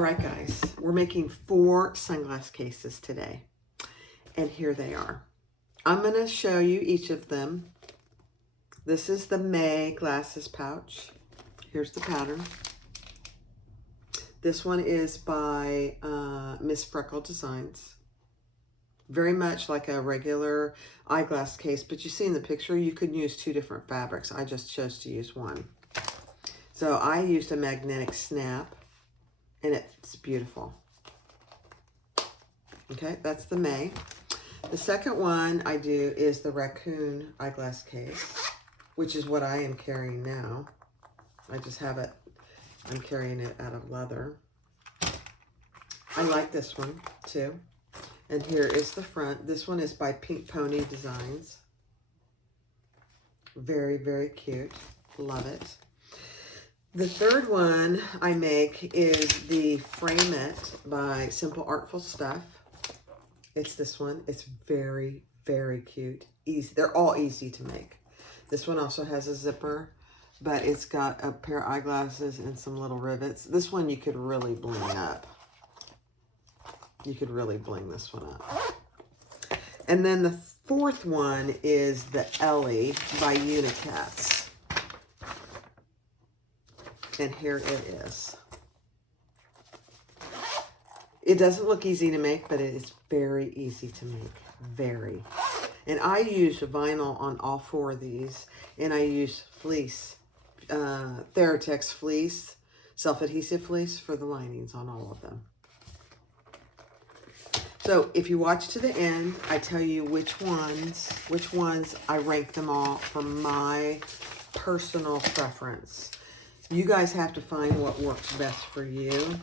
All right, guys, we're making 4 sunglass cases today, and here they are. I'm going to show you each of them. This is the May glasses pouch. Here's the pattern. This one is by Miss Freckle Designs. Very much like a regular eyeglass case, but you see in the picture, you could use 2 different fabrics. I just chose to use one. So I used a magnetic snap, and it's beautiful. Okay, that's the May. The second one I do is the raccoon eyeglass case, which is what I am carrying now. I just have it, I'm carrying it out of leather. I like this one too. And here is the front. This one is by Pink Pony Designs. Very, very cute. Love it. The third one I make is the Frame It by Simple Artful Stuff. It's this one. It's very, very cute. Easy. They're all easy to make. This one also has a zipper, but it's got a pair of eyeglasses and some little rivets. This one you could really bling up. You could really bling this one up. And then the fourth one is the Ellie by Unicats. And here it is. It doesn't look easy to make, but it is very easy to make. Very. And I use vinyl on all 4 of these. And I use fleece, Theratex fleece, self-adhesive fleece for the linings on all of them. So if you watch to the end, I tell you which ones I rank them all for my personal preference. You guys have to find what works best for you,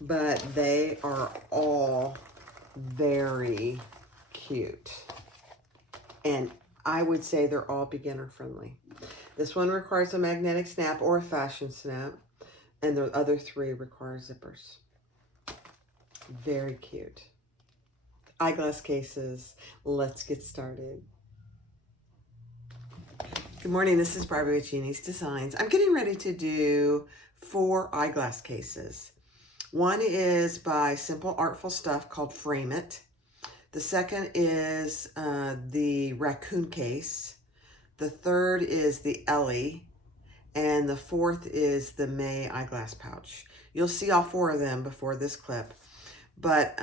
but they are all very cute. And I would say they're all beginner friendly. This one requires a magnetic snap or a fashion snap, and the other 3 require zippers. Very cute. Eyeglass cases. Let's get started. Good morning, this is Barbie with Jeannie's Designs. I'm getting ready to do 4 eyeglass cases. One is by Simple Artful Stuff called Frame It. The second is the raccoon case. The third is the Ellie. And the fourth is the May eyeglass pouch. You'll see all 4 of them before this clip. But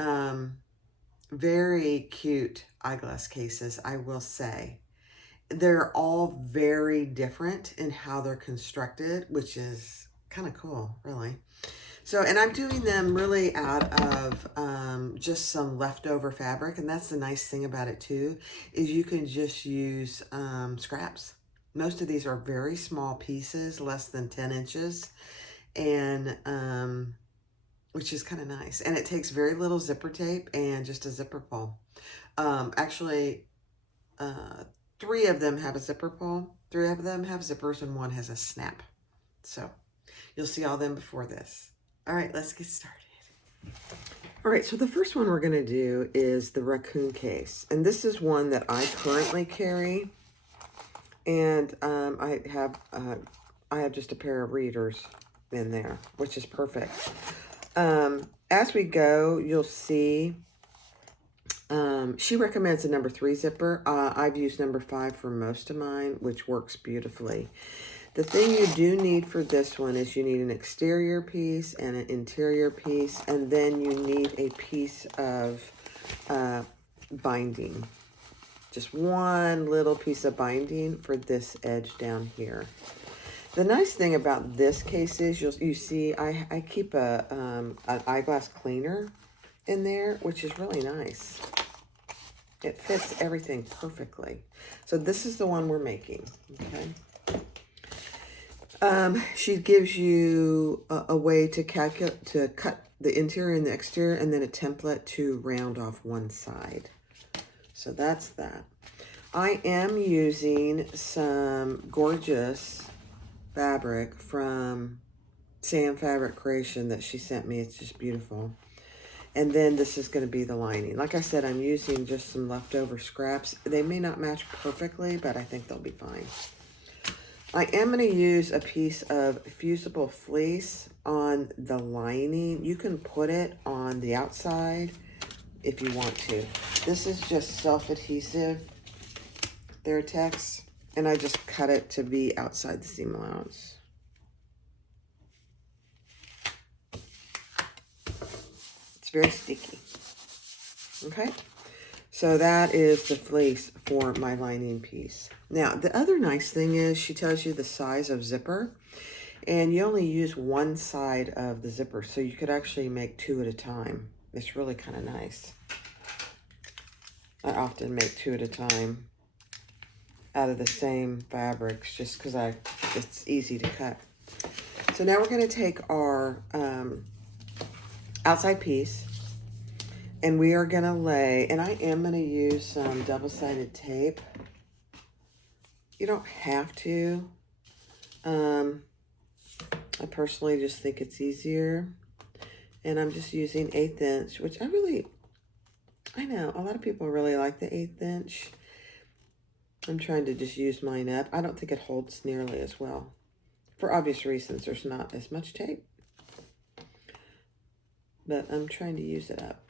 very cute eyeglass cases, I will say. They're all very different in how they're constructed, which is kind of cool, really. So, and I'm doing them really out of just some leftover fabric. And that's the nice thing about it too, is you can just use scraps. Most of these are very small pieces, less than 10 inches, and which is kind of nice. And it takes very little zipper tape and just a zipper pull. Actually, 3 of them have a zipper pull, 3 of them have zippers, and 1 has a snap. So you'll see all them before this. All right, let's get started. All right, so the first one we're gonna do is the raccoon case. And this is one that I currently carry. And I have just a pair of readers in there, which is perfect. As we go, you'll see she recommends a number 3 zipper. I've used number 5 for most of mine, which works beautifully. The thing you do need for this one is you need an exterior piece and an interior piece, and then you need a piece of binding. Just one little piece of binding for this edge down here. The nice thing about this case is you see I keep an eyeglass cleaner in there, which is really nice. It fits everything perfectly. So this is the one we're making, okay? She gives you a way to cut the interior and the exterior, and then a template to round off one side. So that's that. I am using some gorgeous fabric from Sam Fabric Creation that she sent me. It's just beautiful. And then this is going to be the lining. Like I said, I'm using just some leftover scraps. They may not match perfectly, but I think they'll be fine. I am going to use a piece of fusible fleece on the lining. You can put it on the outside if you want to. This is just self-adhesive Theratex, and I just cut it to be outside the seam allowance. It's very sticky. Okay, so that is the fleece for my lining piece. Now, the other nice thing is she tells you the size of zipper, and you only use one side of the zipper, so you could actually make 2 at a time. It's really kind of nice. I often make 2 at a time out of the same fabrics just because it's easy to cut. So now we're going to take our outside piece, and we are going to lay, and I am going to use some double-sided tape. You don't have to. I personally just think it's easier. And I'm just using 1/8 inch, which I know a lot of people really like the 1/8 inch. I'm trying to just use mine up. I don't think it holds nearly as well. For obvious reasons, there's not as much tape. But I'm trying to use it up.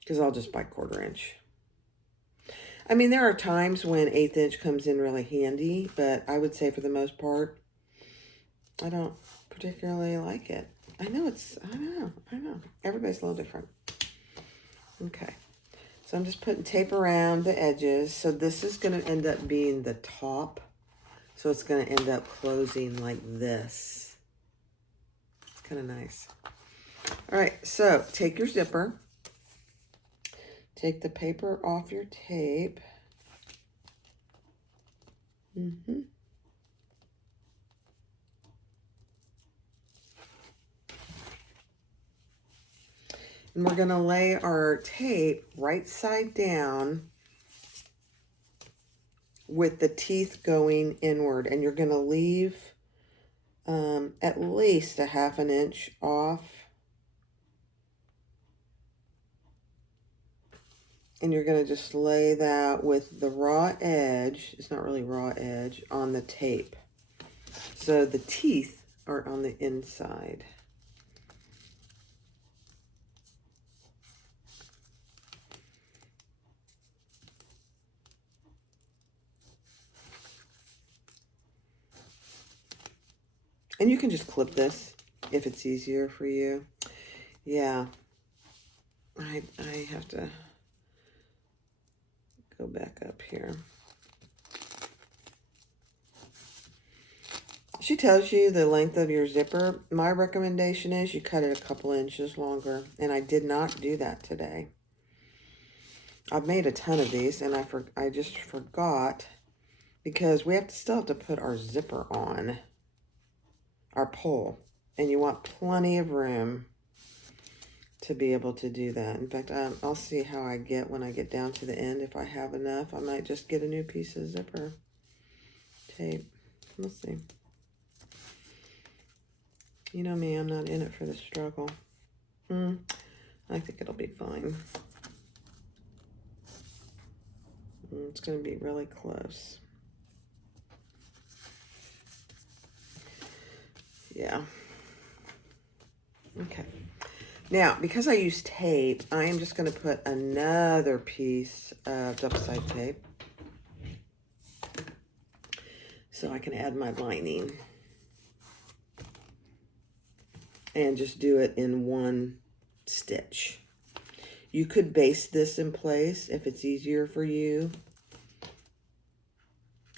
Because I'll just buy 1/4 inch. I mean, there are times when 1/8 inch comes in really handy, but I would say for the most part, I don't particularly like it. I know. Everybody's a little different. Okay. So I'm just putting tape around the edges. So this is going to end up being the top. So it's going to end up closing like this. It's kind of nice. All right. So take your zipper. Take the paper off your tape. And we're going to lay our tape right side down with the teeth going inward. And you're going to leave at least a 1/2 inch off. And you're going to just lay that with the raw edge, it's not really raw edge, on the tape. So the teeth are on the inside. And you can just clip this if it's easier for you. Yeah, I have to go back up here. She tells you the length of your zipper. My recommendation is you cut it a couple inches longer, and I did not do that today. I've made a ton of these, and I just forgot because we still have to put our zipper on, our pull, and you want plenty of room to be able to do that. In fact, I'll see how I get when I get down to the end. If I have enough, I might just get a new piece of zipper tape. We'll see. You know me, I'm not in it for the struggle. I think it'll be fine. It's going to be really close. Yeah. Okay. Now, because I use tape, I am just going to put another piece of double-sided tape so I can add my lining. And just do it in one stitch. You could baste this in place if it's easier for you.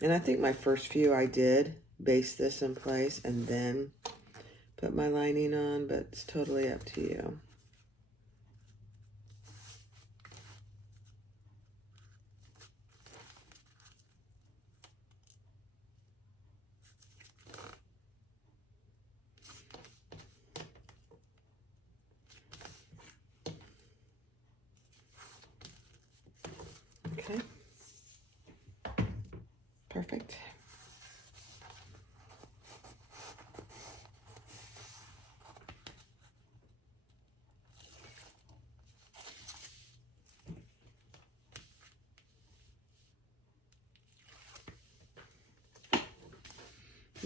And I think my first few I did baste this in place and then put my lining on, but it's totally up to you. Okay. Perfect.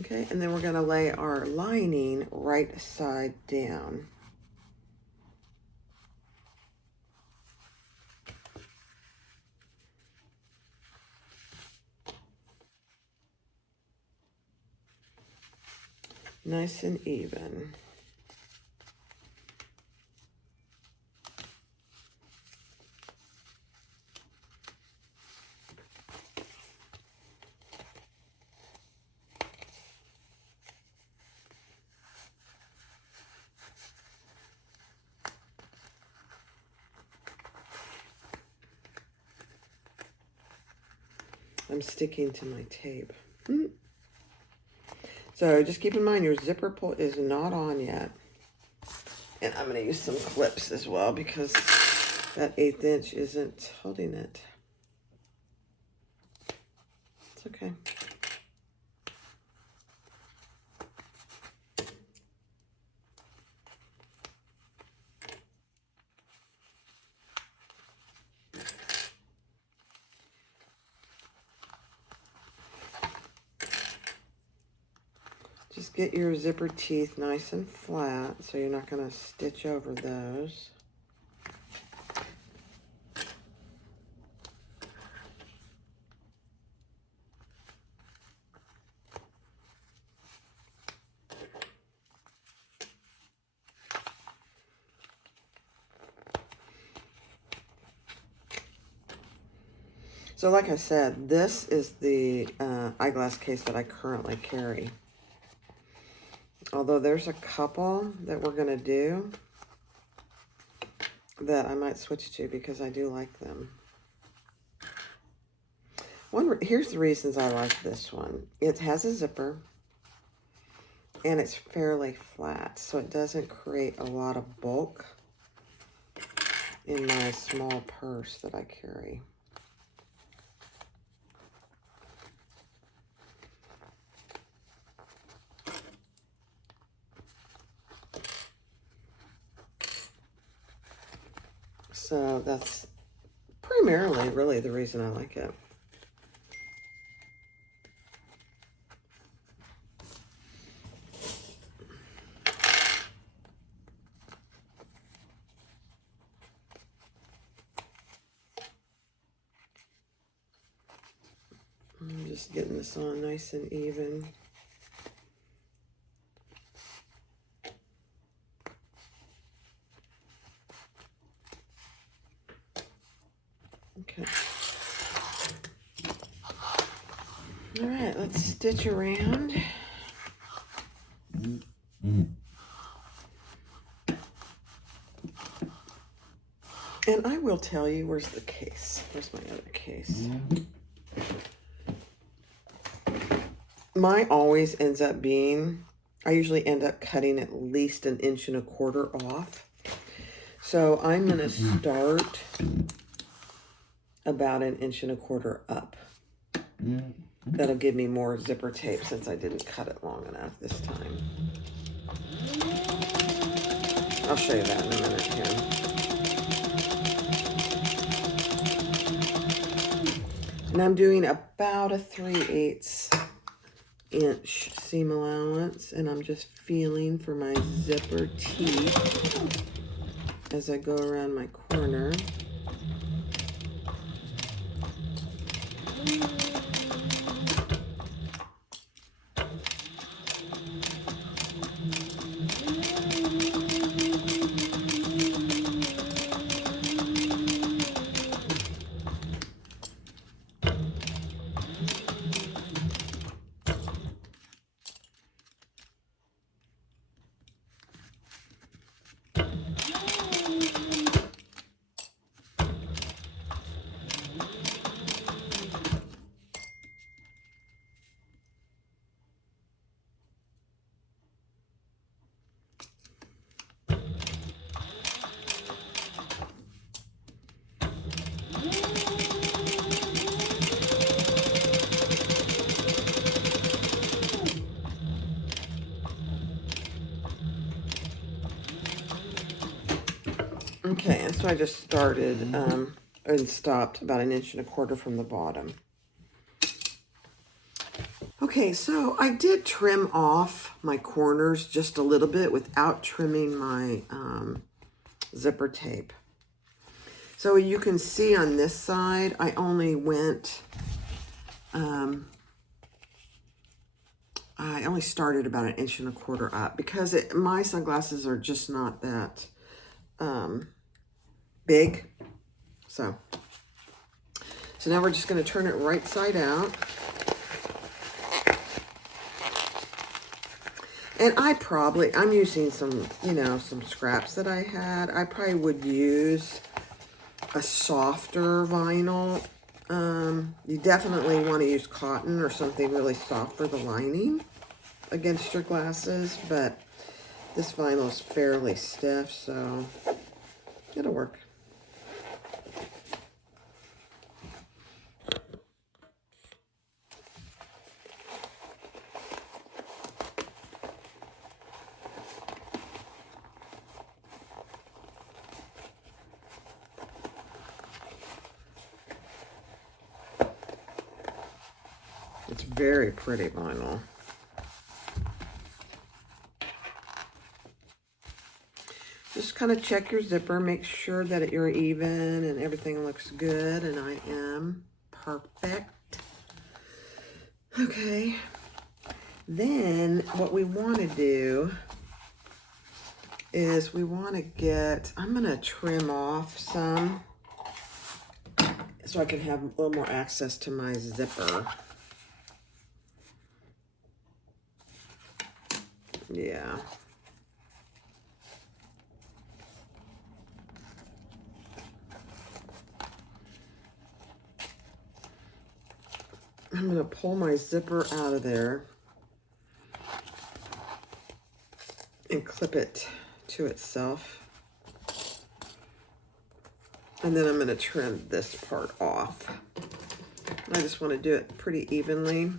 Okay, and then we're going to lay our lining right side down. Nice and even. I'm sticking to my tape. So just keep in mind your zipper pull is not on yet. And I'm going to use some clips as well because that 1/8 inch isn't holding it. It's okay. Just get your zipper teeth nice and flat so you're not going to stitch over those. So like I said, this is the eyeglass case that I currently carry. Although there's a couple that we're going to do that I might switch to because I do like them. Here's the reasons I like this one. It has a zipper and it's fairly flat, so it doesn't create a lot of bulk in my small purse that I carry. So that's primarily really the reason I like it. I'm just getting this on nice and even. Okay. All right, let's stitch around. And I will tell you, where's the case? Where's my other case? Mine always ends up being, I usually end up cutting at least 1 1/4 inches off. So I'm going to start about 1 1/4 inches up. That'll give me more zipper tape since I didn't cut it long enough this time. I'll show you that in a minute here. And I'm doing about a 3/8 inch seam allowance, and I'm just feeling for my zipper teeth as I go around my corner. Okay, and so I just started and stopped about 1 1/4 inches from the bottom. Okay, so I did trim off my corners just a little bit without trimming my zipper tape. So you can see on this side, I only went, I only started about 1.25 inches up because my sunglasses are just not that big. So now we're just going to turn it right side out. And I'm using some, some scraps that I had. I probably would use a softer vinyl. You definitely want to use cotton or something really soft for the lining against your glasses, but this vinyl is fairly stiff, so it'll work. It's very pretty vinyl. Just kind of check your zipper, make sure that you're even and everything looks good, and I am perfect. Okay, then what we want to do is I'm going to trim off some so I can have a little more access to my zipper. Yeah. I'm going to pull my zipper out of there and clip it to itself. And then I'm going to trim this part off. I just want to do it pretty evenly.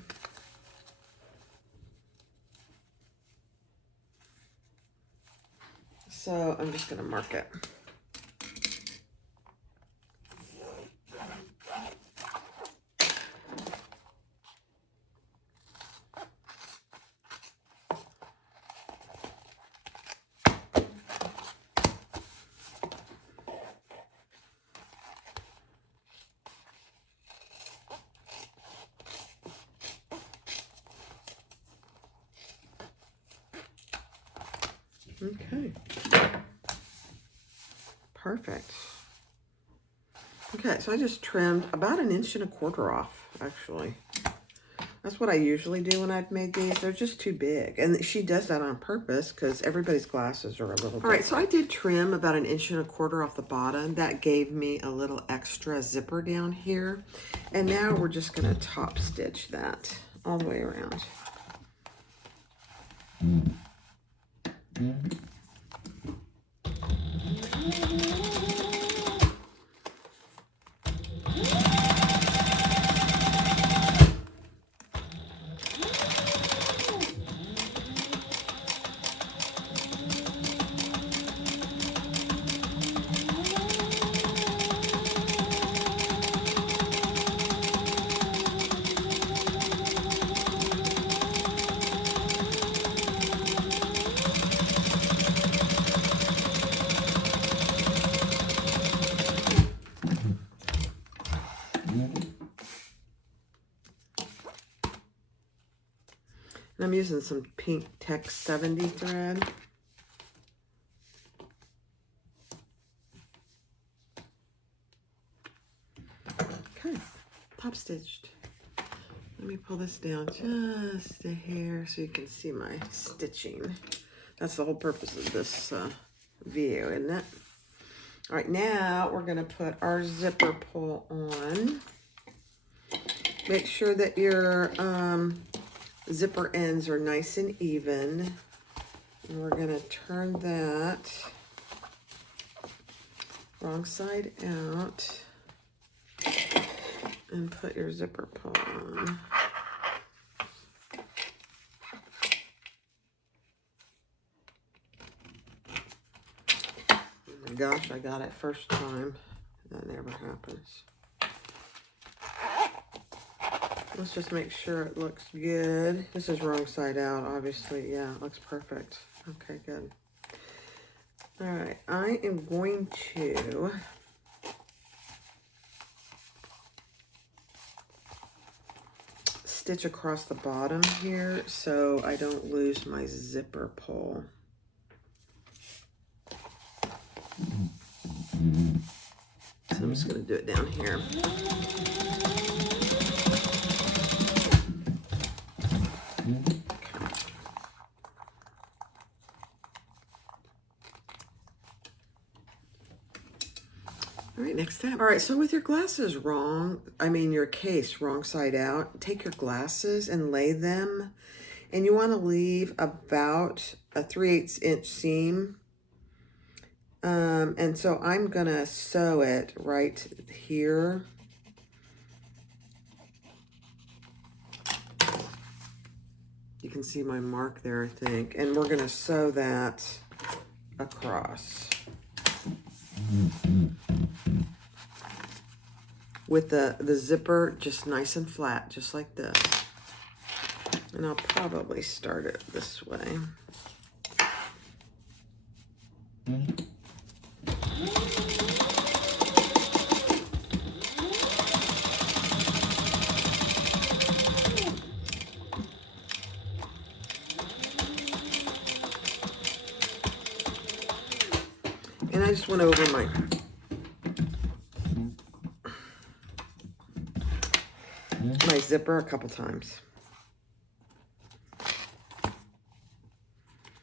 So I'm just going to mark it. Okay. Perfect. Okay, so I just trimmed about 1.25 inches off, actually. That's what I usually do when I've made these. They're just too big. And she does that on purpose because everybody's glasses are a little different. All right, so I did trim about 1.25 inches off the bottom. That gave me a little extra zipper down here. And now we're just going to top stitch that all the way around. And I'm using some pink Tech 70 thread. Okay, top stitched. Let me pull this down just a hair so you can see my stitching. That's the whole purpose of this view, isn't it? All right, now we're gonna put our zipper pull on. Make sure that your zipper ends are nice and even. And we're gonna turn that wrong side out and put your zipper pull on. Oh my gosh, I got it first time. That never happens. Let's just make sure it looks good. This is wrong side out, obviously. Yeah, it looks perfect. Okay, good. All right, I am going to stitch across the bottom here so I don't lose my zipper pull. So I'm just going to do it down here. All right, next step. All right, so with your glasses your case wrong side out, take your glasses and lay them, and you want to leave about a 3/8 inch seam. And so I'm gonna sew it right here. You can see my mark there, I think, and we're gonna sew that across. With the zipper just nice and flat, just like this. And I'll probably start it this way. And I just went over my zipper a couple times.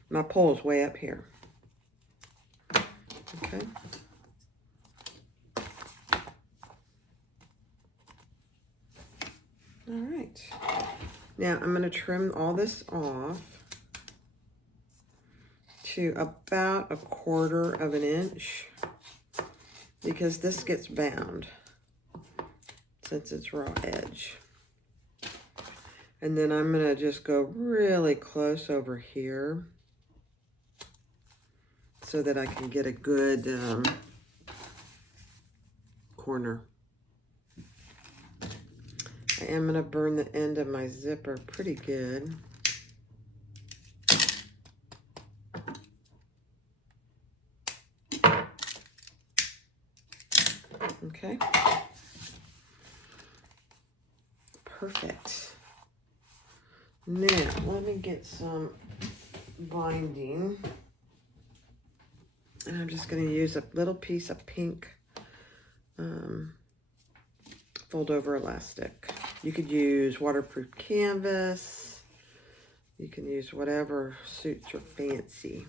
My pole is way up here. Okay. All right. Now I'm going to trim all this off to about 1/4 of an inch because this gets bound since it's raw edge. And then I'm going to just go really close over here so that I can get a good corner. I am going to burn the end of my zipper pretty good. Okay. Perfect. Now, let me get some binding. And I'm just going to use a little piece of pink fold over elastic. You could use waterproof canvas. You can use whatever suits your fancy.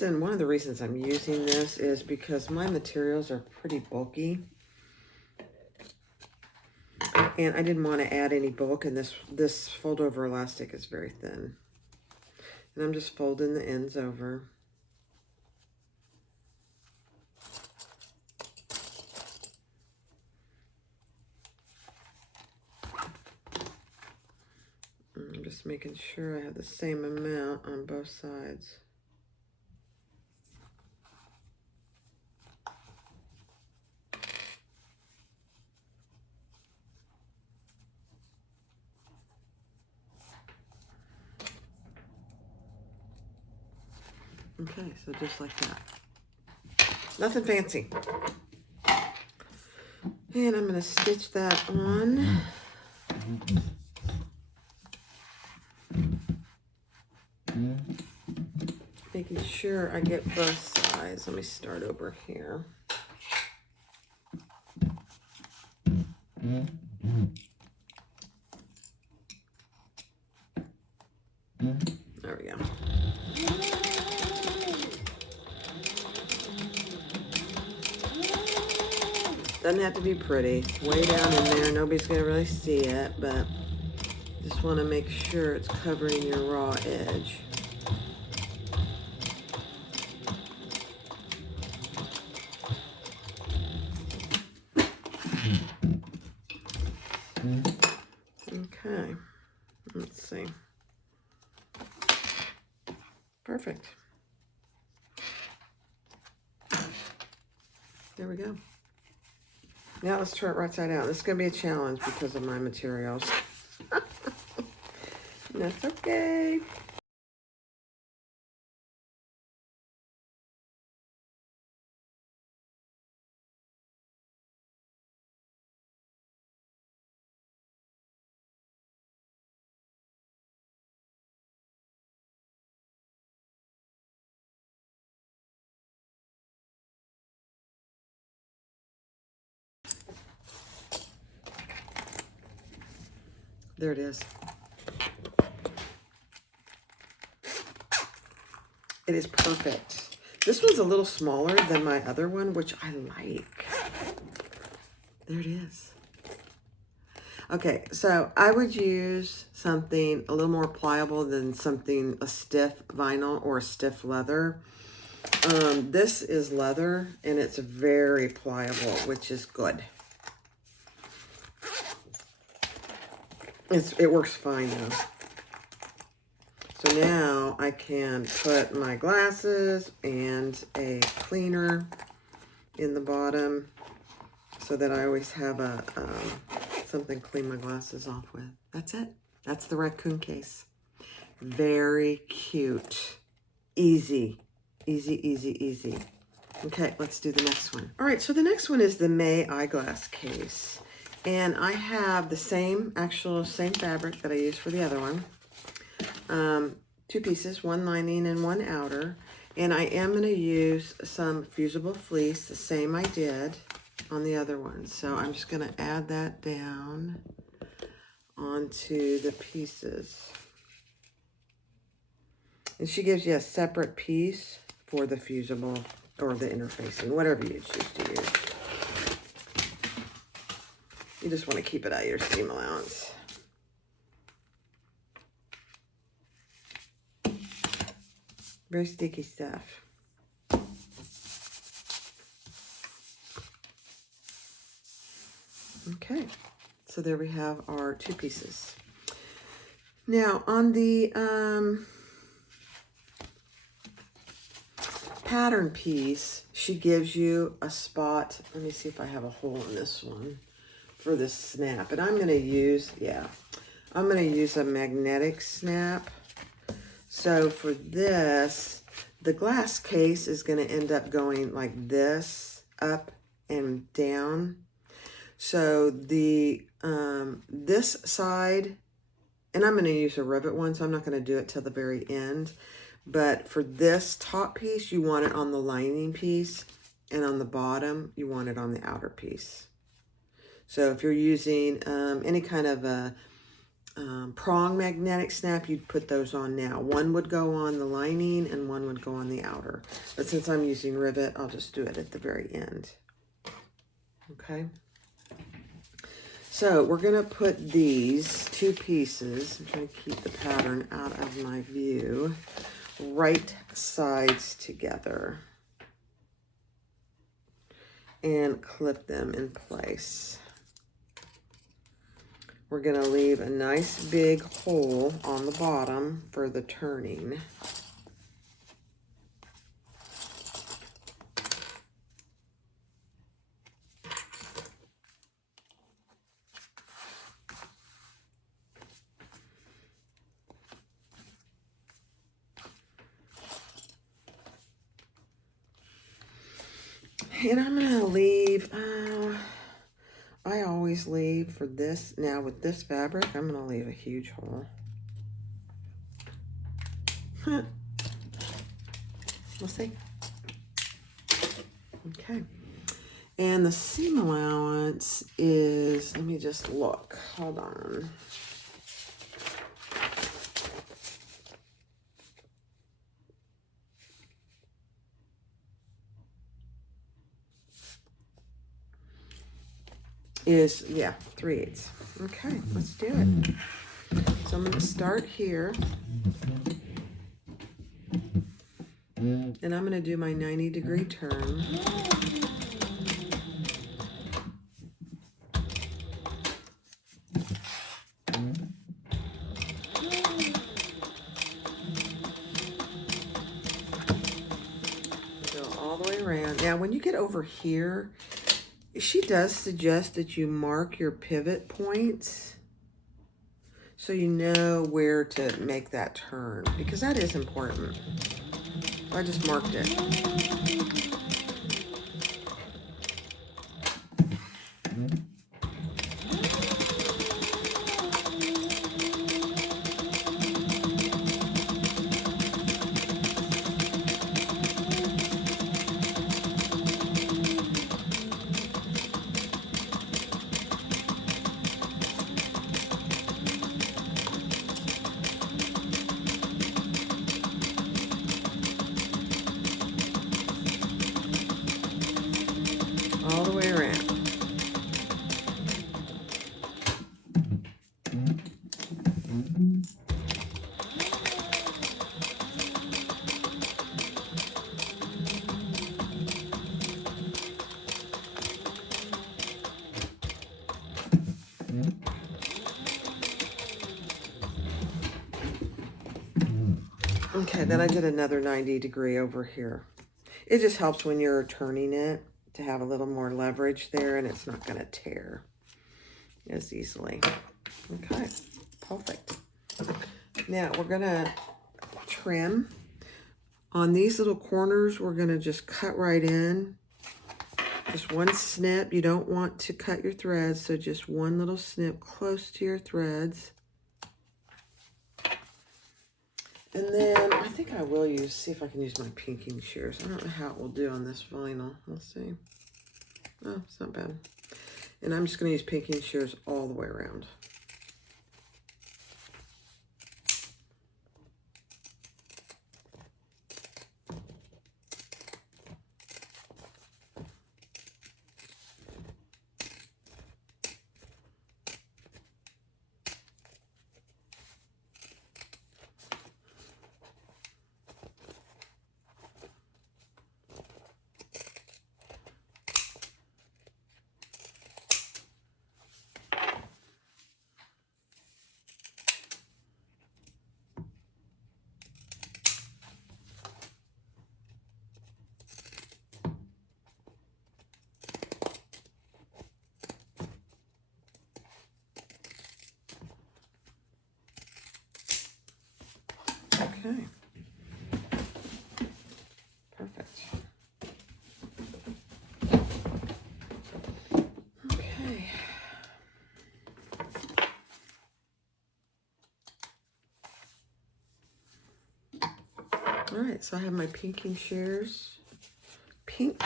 One of the reasons I'm using this is because my materials are pretty bulky. And I didn't want to add any bulk, and this fold over elastic is very thin. And I'm just folding the ends over. And I'm just making sure I have the same amount on both sides. Okay, so just like that. Nothing fancy. And I'm going to stitch that on. Making sure I get both sides. Let me start over here. There we go. Doesn't have to be pretty. It's way down in there. Nobody's going to really see it, but just want to make sure it's covering your raw edge. see. Perfect. There we go. Now let's turn it right side out. This is going to be a challenge because of my materials. That's okay. There it is. It is perfect. This one's a little smaller than my other one, which I like. There it is. Okay, so I would use something a little more pliable than a stiff vinyl or a stiff leather. This is leather, and it's very pliable, which is good. It works fine though. So now I can put my glasses and a cleaner in the bottom so that I always have something to clean my glasses off with. That's it. That's the raccoon case. Very cute. Easy. Easy, easy, easy. Okay, let's do the next one. All right, so the next one is the May eyeglass case. And I have the same fabric that I used for the other one. 2 pieces, one lining and one outer. And I am going to use some fusible fleece, the same I did on the other one. So I'm just going to add that down onto the pieces. And she gives you a separate piece for the fusible or the interfacing, whatever you choose to use. You just want to keep it out of your seam allowance. Very sticky stuff. Okay, so there we have our 2 pieces. Now on the pattern piece, she gives you a spot. Let me see if I have a hole in this one for this snap. And I'm going to use, I'm going to use a magnetic snap. So for this, the glass case is going to end up going like this, up and down. So the this side, and I'm going to use a rivet one, so I'm not going to do it till the very end. But for this top piece, you want it on the lining piece, and on the bottom, you want it on the outer piece. So if you're using any kind of a prong magnetic snap, you'd put those on now. One would go on the lining and one would go on the outer. But since I'm using rivet, I'll just do it at the very end. Okay. So we're going to put these 2 pieces, I'm trying to keep the pattern out of my view, right sides together and clip them in place. We're going to leave a nice big hole on the bottom for the turning. And I'm going to leave, I always leave for this. Now with this fabric, I'm going to leave a huge hole. We'll see. Okay. And the seam allowance is, let me just look. Hold on. Is, 3/8. Okay, let's do it. So I'm going to start here. And I'm going to do my 90-degree turn. Now, when you get over here, she does suggest that you mark your pivot points so you know where to make that turn, because that is important. I just marked it. All the way around. Okay, then I did another 90-degree over here. It just helps when you're turning it to have a little more leverage there, and it's not going to tear as easily. Okay, perfect. Now we're going to trim. On these little corners, we're going to just cut right in. Just one snip. You don't want to cut your threads, so just one little snip close to your threads. And then I think I will see if I can use my pinking shears. I don't know how it will do on this vinyl. Let's see. Oh, it's not bad. And I'm just going to use pinking shears all the way around. Okay. Perfect. Okay. All right, so I have my pinking shears. Pink.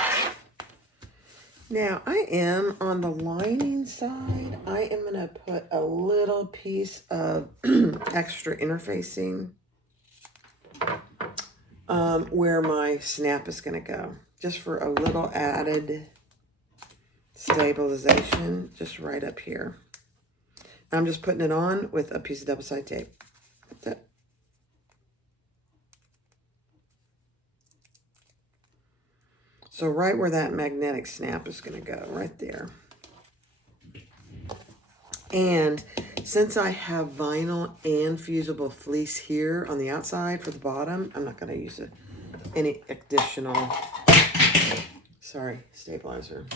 Now, I am on the lining side, I am going to put a little piece of extra interfacing where my snap is going to go. Just for a little added stabilization, just right up here. I'm just putting it on with a piece of double-sided tape. That's it. So right where that magnetic snap is going to go, right there. And since I have vinyl and fusible fleece here on the outside for the bottom, I'm not going to use any additional, stabilizer.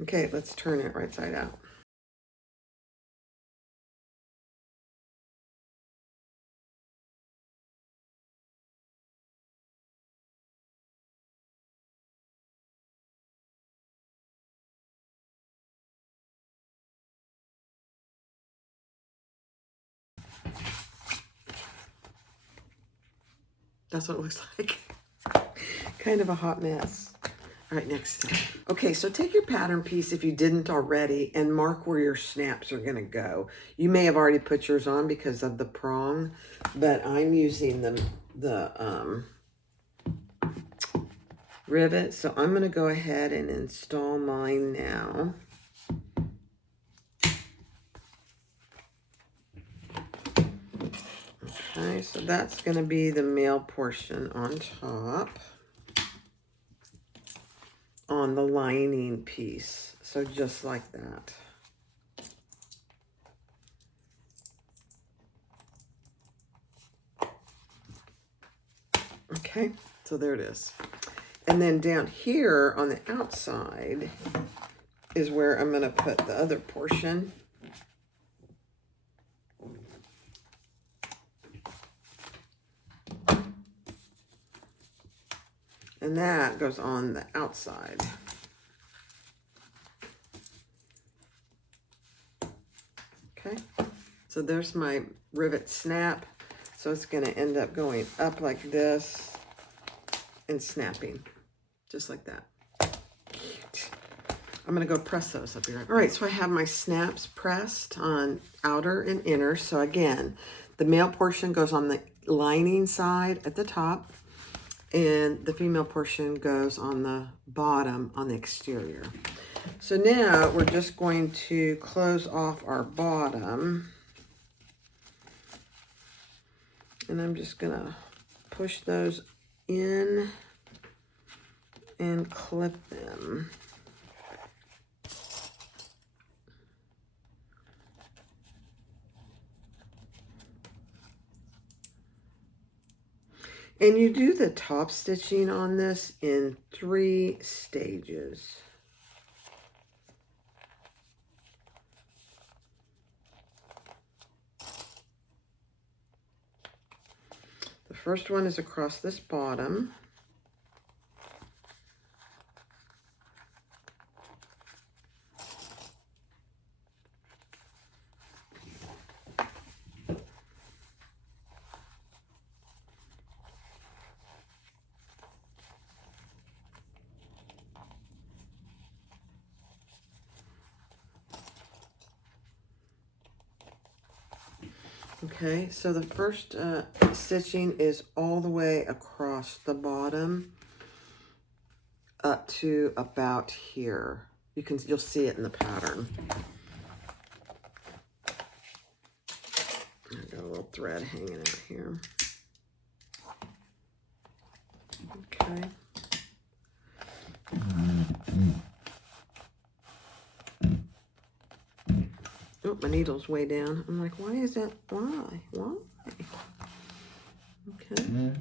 Okay, let's turn it right side out. That's what it looks like. Kind of a hot mess. All right, next. Okay, so take your pattern piece, if you didn't already, and mark where your snaps are going to go. You may have already put yours on because of the prong, but I'm using the rivet, so I'm going to go ahead and install mine now. Okay, so that's going to be the male portion on top, on the lining piece. So just like that. Okay, so there it is. And then down here on the outside is where I'm going to put the other portion. And that goes on the outside. Okay, so there's my rivet snap. So it's going to end up going up like this and snapping, just like that. I'm going to go press those. I'll be right back. All right, so I have my snaps pressed on outer and inner. So again, the male portion goes on the lining side at the top, and the female portion goes on the bottom on the exterior. So now we're just going to close off our bottom. And I'm just going to push those in and clip them. And you do the top stitching on this in 3 stages. The first one is across this bottom. Okay, so the first stitching is all the way across the bottom up to about here. You'll see it in the pattern. I got a little thread hanging out here. Okay. Oh, my needle's way down. I'm like, why is that? Why? Why? Okay.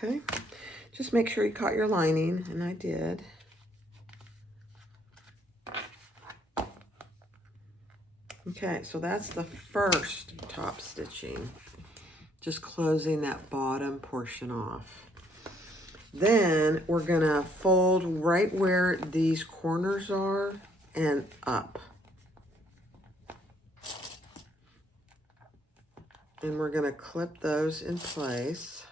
Okay, just make sure you caught your lining, and I did. Okay, so that's the first top stitching, just closing that bottom portion off. Then we're gonna fold right where these corners are and up. And we're gonna clip those in place.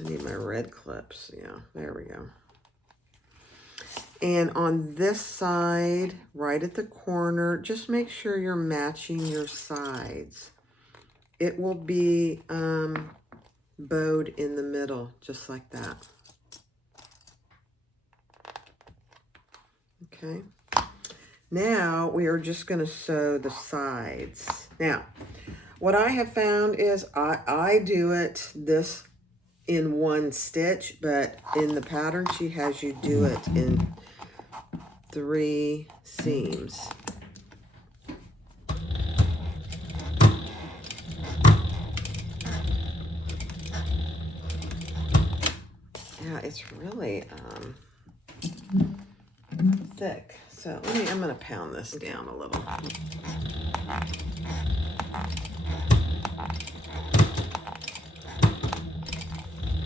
I need my red clips. Yeah, there we go. And on this side, right at the corner, just make sure you're matching your sides. It will be bowed in the middle, just like that. Okay. Now we are just going to sew the sides. Now, what I have found is I do it this in 1 stitch, but in the pattern she has you do it in 3 seams. Yeah, it's really thick. So I'm going to pound this down a little.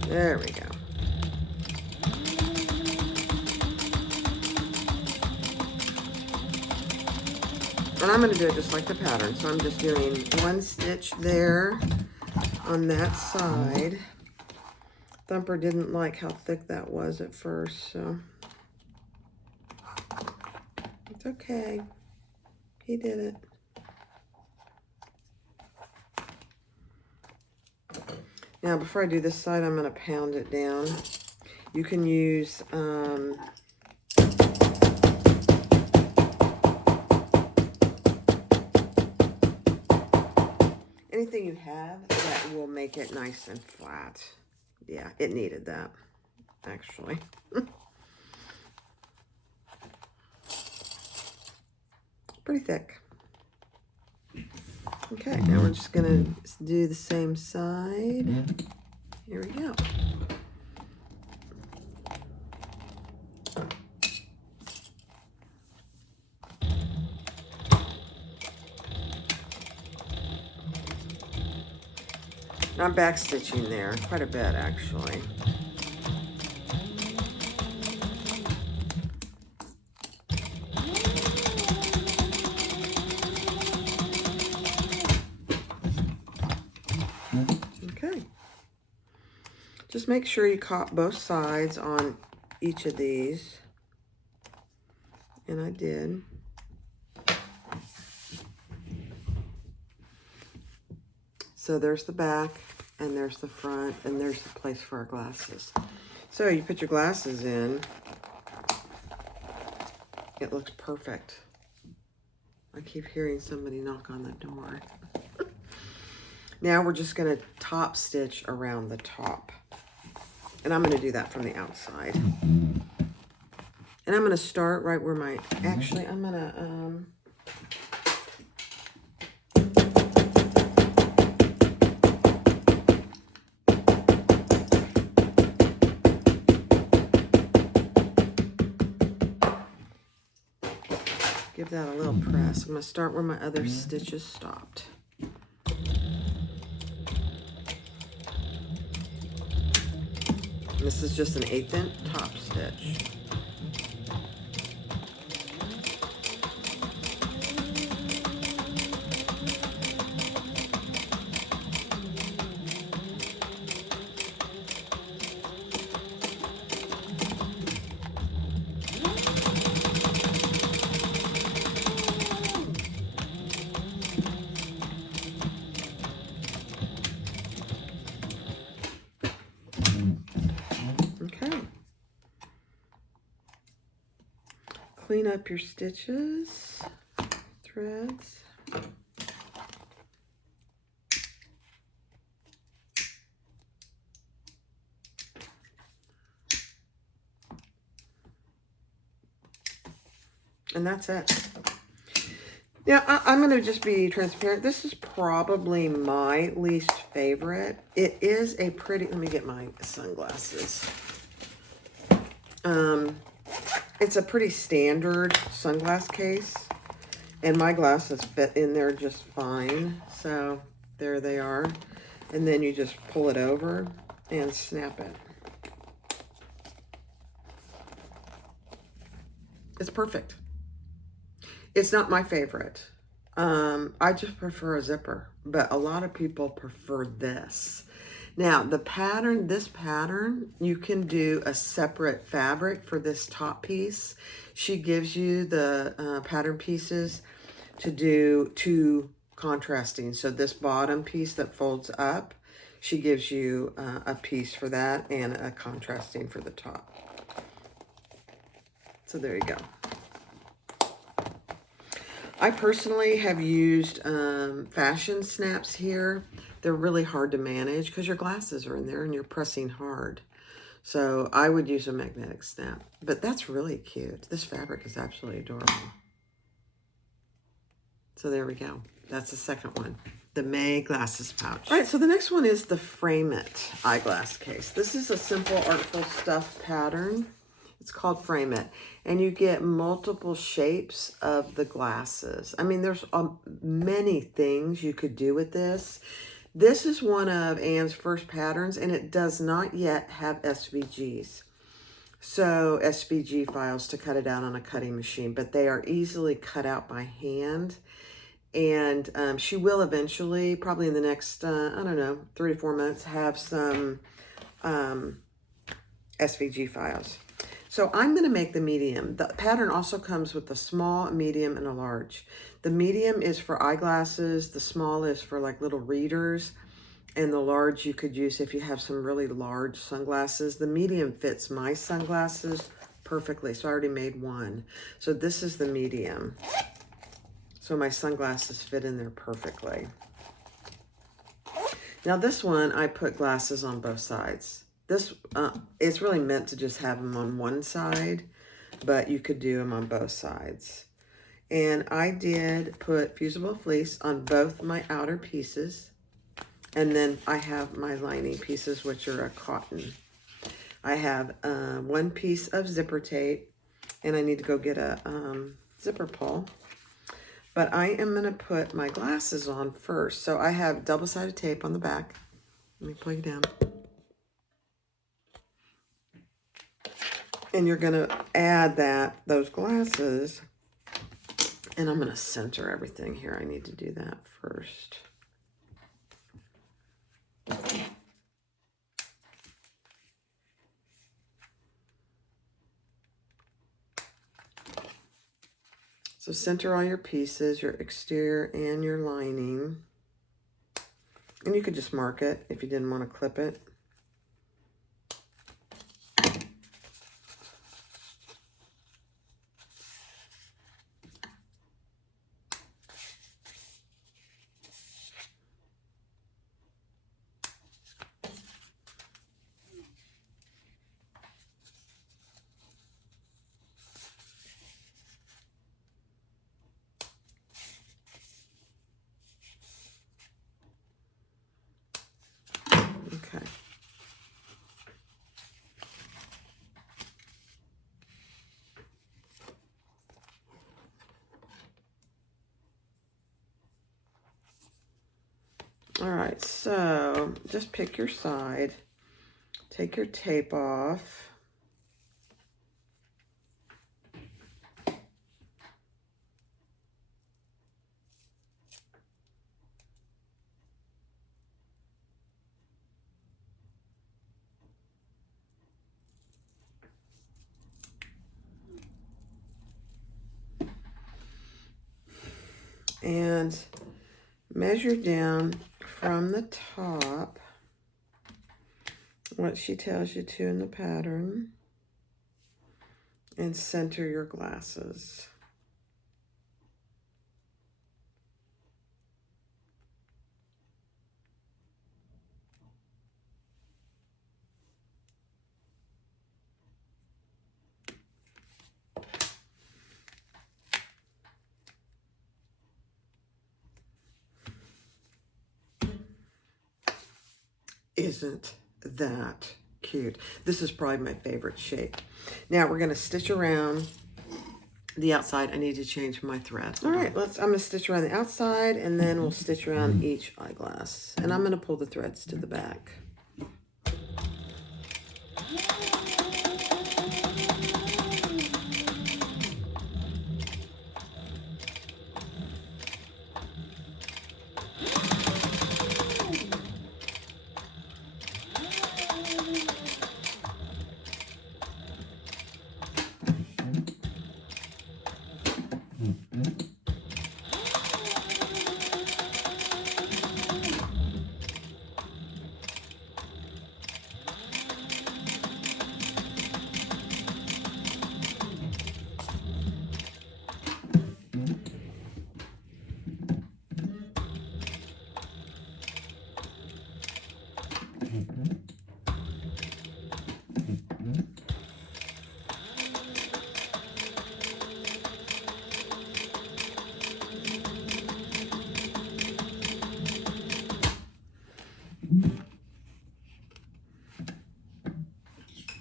There we go. And I'm going to do it just like the pattern. So I'm just doing 1 stitch there on that side. Thumper didn't like how thick that was at first, so It's okay. He did it. Now, before I do this side, I'm going to pound it down. You can use anything you have that will make it nice and flat. Yeah, it needed that, actually. Pretty thick. Okay, now we're just gonna do the same side. Here we go. Now I'm back stitching there quite a bit, actually. Okay. Just make sure you caught both sides on each of these. And I did. So there's the back, and there's the front, and there's the place for our glasses. So you put your glasses in. It looks perfect. I keep hearing somebody knock on the door. Now we're just going to top stitch around the top. And I'm going to do that from the outside. And I'm going to start right where my, actually I'm going to, give that a little press. I'm going to start where my other stitches stopped. This is just an 1/8 inch top stitch. Clean up your stitches, threads. And that's it. Now, I'm going to just be transparent. This is probably my least favorite. It is a pretty, let me get my sunglasses. It's a pretty standard sunglass case, and my glasses fit in there just fine. So there they are. And then you just pull it over and snap it. It's perfect. It's not my favorite. I just prefer a zipper, but a lot of people prefer this. Now, the pattern, this pattern, you can do a separate fabric for this top piece. She gives you the pattern pieces to do two contrasting. So this bottom piece that folds up, she gives you a piece for that and a contrasting for the top. So there you go. I personally have used fashion snaps here. They're really hard to manage because your glasses are in there and you're pressing hard. So I would use a magnetic snap, but that's really cute. This fabric is absolutely adorable. So there we go. That's the second one, the May glasses pouch. All right, so the next one is the Frame It eyeglass case. This is a simple artful stuff pattern. It's called Frame It, and you get multiple shapes of the glasses. I mean, there's many things you could do with this. This is one of Anne's first patterns, and it does not yet have SVGs. So SVG files to cut it out on a cutting machine, but they are easily cut out by hand. And she will eventually, probably in the next, I don't know, 3 to 4 months, have some SVG files. So I'm going to make the medium. The pattern also comes with a small, a medium, and a large. The medium is for eyeglasses. The small is for like little readers. And the large you could use if you have some really large sunglasses. The medium fits my sunglasses perfectly. So I already made one. So this is the medium. So my sunglasses fit in there perfectly. Now this one, I put glasses on both sides. This, it's really meant to just have them on one side, but you could do them on both sides. And I did put fusible fleece on both my outer pieces. And then I have my lining pieces, which are a cotton. I have one piece of zipper tape, and I need to go get a zipper pull. But I am going to put my glasses on first. So I have double-sided tape on the back. Let me pull you down. And you're going to add those glasses. And I'm going to center everything here. I need to do that first. So center all your pieces, your exterior and your lining. And you could just mark it if you didn't want to clip it. Okay. All right, so just pick your side, take your tape off. And measure down from the top what she tells you to in the pattern and center your glasses. Isn't that cute? This is probably my favorite shape. Now we're going to stitch around the outside. I need to change my thread. All right, I'm going to stitch around the outside, and then we'll stitch around each eyeglass. And I'm going to pull the threads to the back.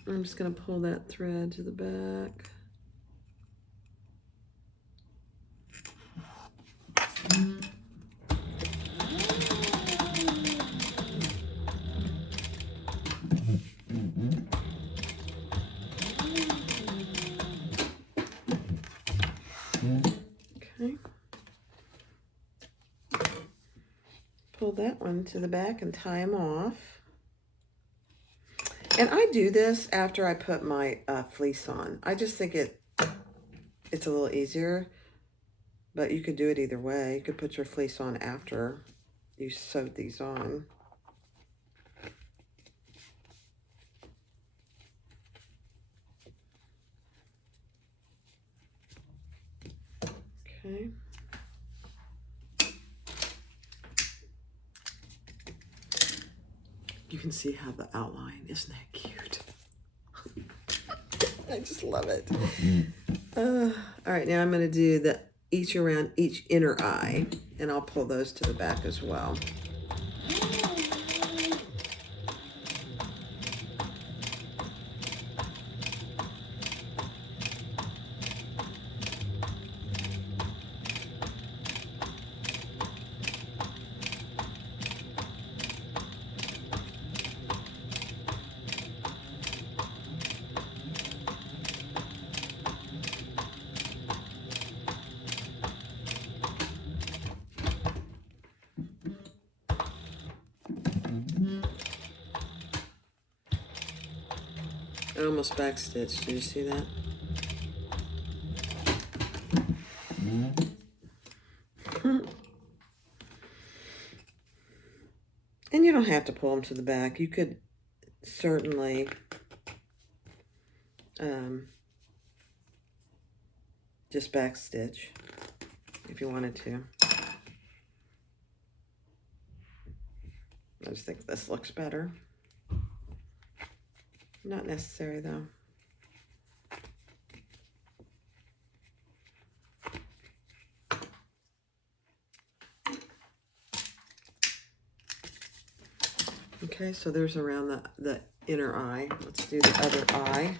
I'm just going to pull that thread to the back. Okay. Pull that one to the back and tie them off. And I do this after I put my fleece on. I just think it's a little easier, but you could do it either way. You could put your fleece on after you sewed these on. Okay. You can see how the outline, isn't that cute? I just love it. All right, now I'm going to do each around each inner eye, and I'll pull those to the back as well. I almost backstitched. Did you see that? And you don't have to pull them to the back. You could certainly just backstitch if you wanted to. I just think this looks better. Not necessary though. Okay, so there's around the inner eye. Let's do the other eye.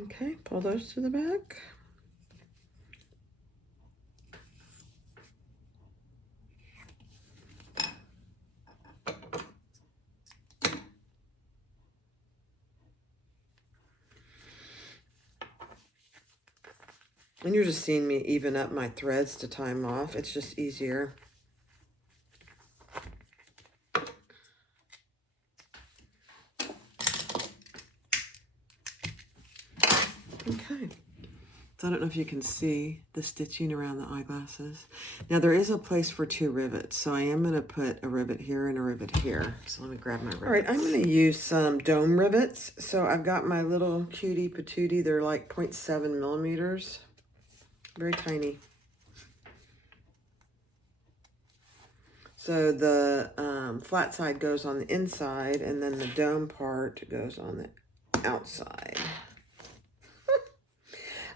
Okay, pull those to the back. And you're just seeing me even up my threads to tie them off. It's just easier. Okay. So I don't know if you can see the stitching around the eyeglasses. Now there is a place for 2 rivets. So I am going to put a rivet here and a rivet here. So let me grab my rivets. All right, I'm going to use some dome rivets. So I've got my little cutie patootie. They're like 0.7 millimeters. Very tiny. So the flat side goes on the inside and then the dome part goes on the outside.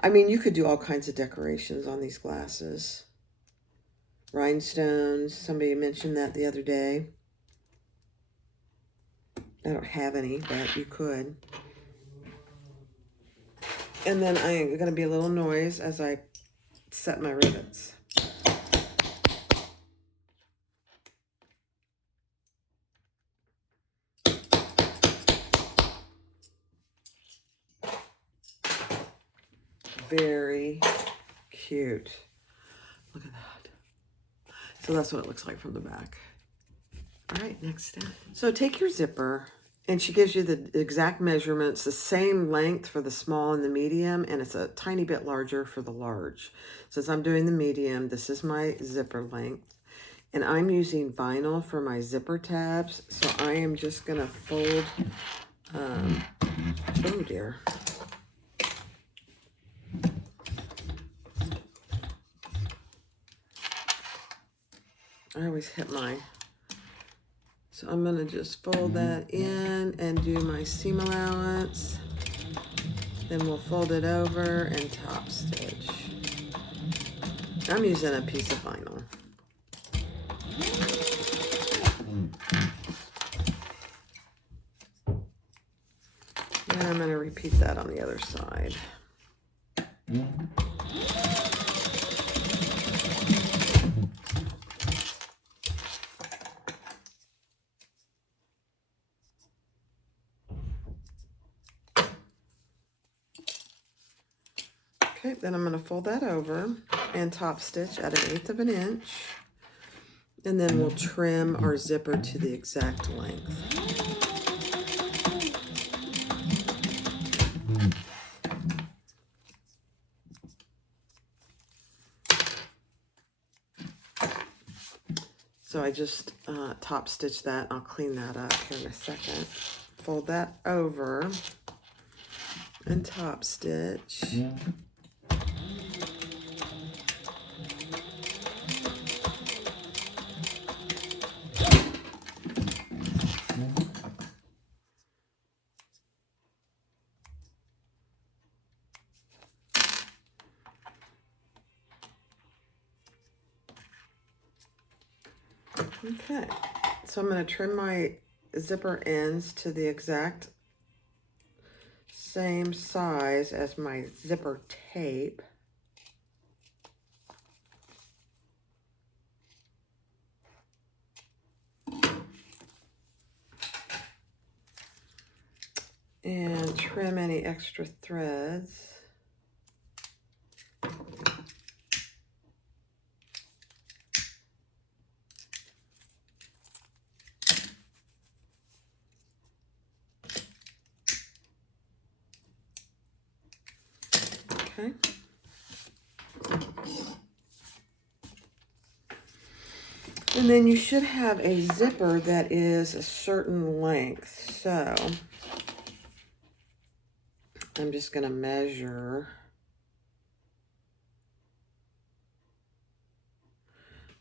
I mean, you could do all kinds of decorations on these glasses. Rhinestones, somebody mentioned that the other day. I don't have any, but you could. And then I'm going to be a little noise as I set my rivets. Very cute. Look at that. So that's what it looks like from the back. All right, next step. So take your zipper, and she gives you the exact measurements, the same length for the small and the medium, and it's a tiny bit larger for the large. Since I'm doing the medium, this is my zipper length, and I'm using vinyl for my zipper tabs, so I am just gonna fold, oh dear. I always hit mine. So I'm gonna just fold that in and do my seam allowance. Then we'll fold it over and top stitch. I'm using a piece of vinyl. And I'm going to repeat that on the other side. Okay, then I'm going to fold that over and top stitch at 1/8 of an inch. And then we'll trim our zipper to the exact length. So I just top stitch that. I'll clean that up here in a second. Fold that over and top stitch. Okay, so I'm going to trim my zipper ends to the exact same size as my zipper tape. And trim any extra threads. Okay. And then you should have a zipper that is a certain length. So I'm just going to measure.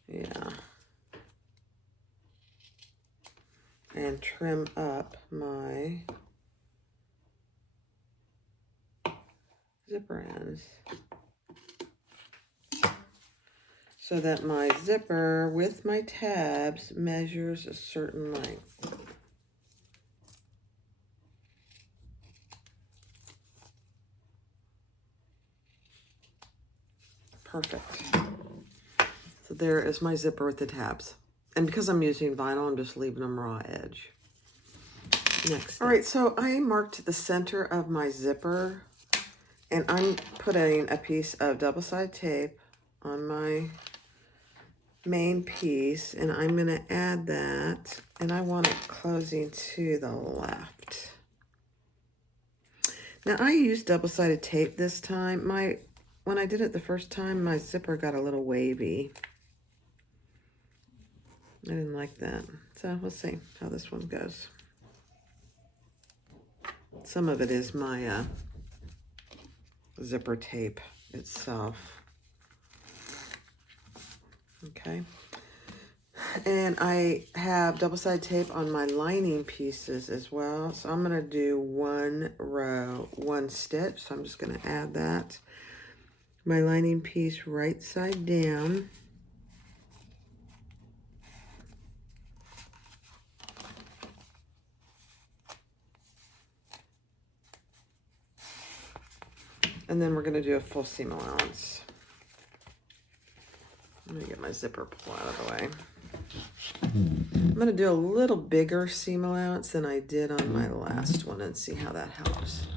Yeah. And trim up my zipper ends so that my zipper with my tabs measures a certain length. Perfect. So there is my zipper with the tabs. And because I'm using vinyl, I'm just leaving them raw edge. Next. All right, so I marked the center of my zipper, and I'm putting a piece of double-sided tape on my main piece, and I'm going to add that, and I want it closing to the left. Now, I used double-sided tape this time. When I did it the first time, my zipper got a little wavy. I didn't like that. So we'll see how this one goes. Some of it is my zipper tape itself. Okay. And I have double-sided tape on my lining pieces as well. So I'm going to do 1 row, 1 stitch. So I'm just going to add that. My lining piece right side down. And then we're going to do a full seam allowance. I'm going to get my zipper pull out of the way. I'm going to do a little bigger seam allowance than I did on my last one and see how that helps.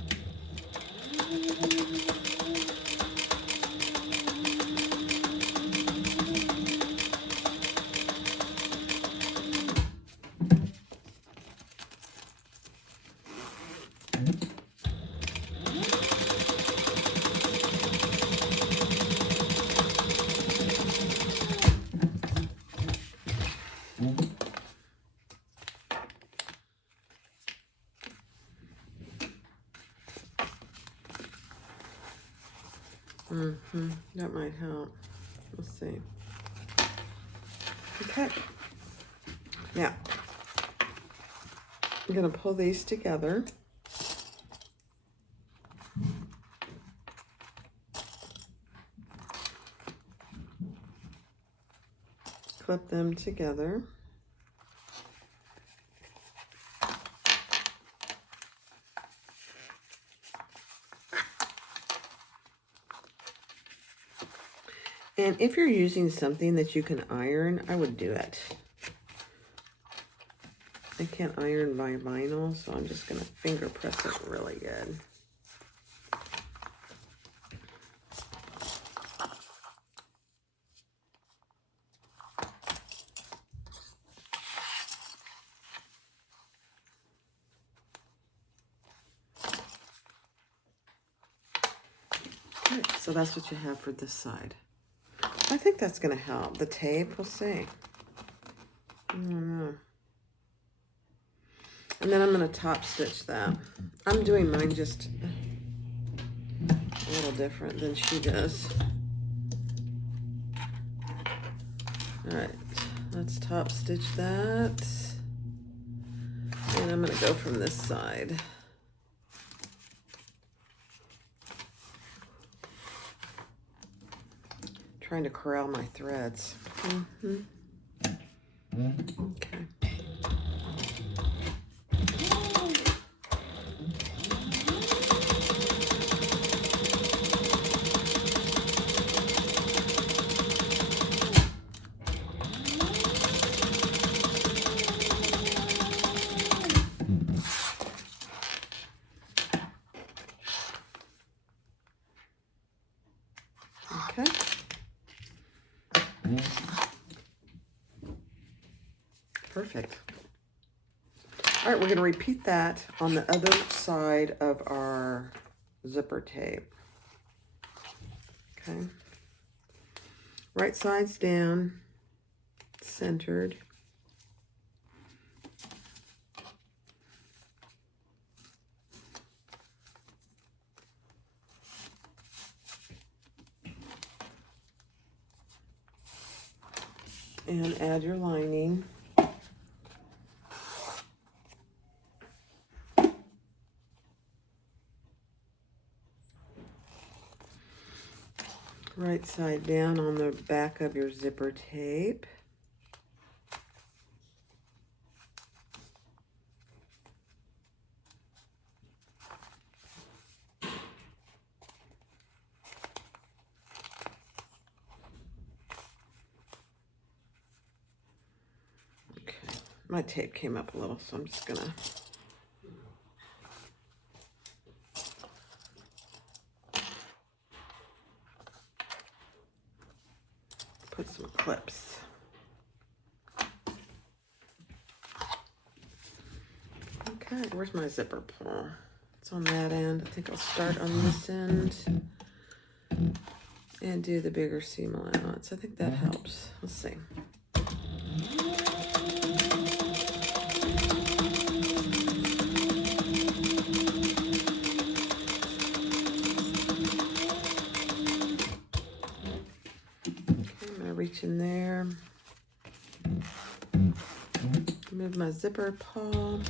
That might help. We'll see. Okay. Now, I'm going to pull these together. clip them together. And if you're using something that you can iron, I would do it. I can't iron my vinyl, so I'm just going to finger press it really good. Okay, so that's what you have for this side. I think that's going to help. The tape, we'll see. I don't know. And then I'm going to top stitch that. I'm doing mine just a little different than she does. All right, let's top stitch that. And I'm going to go from this side. Trying to corral my threads. Okay. Okay. Perfect. All right, we're going to repeat that on the other side of our zipper tape. Okay. Right side's down, centered. And add your lining. Right side down on the back of your zipper tape. Okay, my tape came up a little, so I'm just gonna put some clips. Okay, where's my zipper pull? It's on that end. I think I'll start on this end and do the bigger seam allowance. I think that helps. Let's see. Okay, I'm gonna reach in there. Move my zipper pull.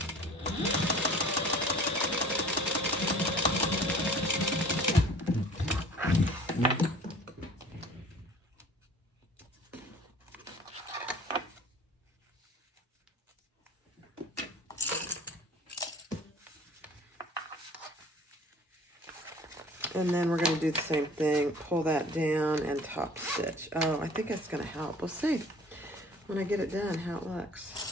And then we're going to do the same thing, pull that down and top stitch. Oh, I think it's going to help. We'll see when I get it done how it looks.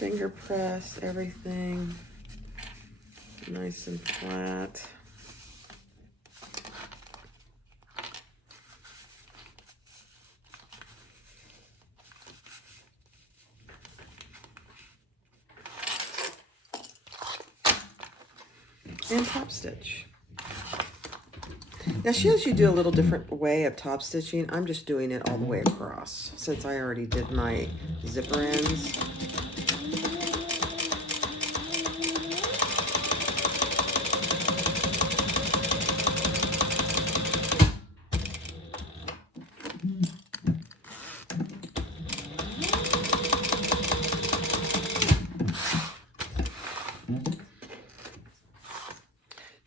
Finger press everything nice and flat. And top stitch. Now she has you do a little different way of top stitching. I'm just doing it all the way across since I already did my zipper ends.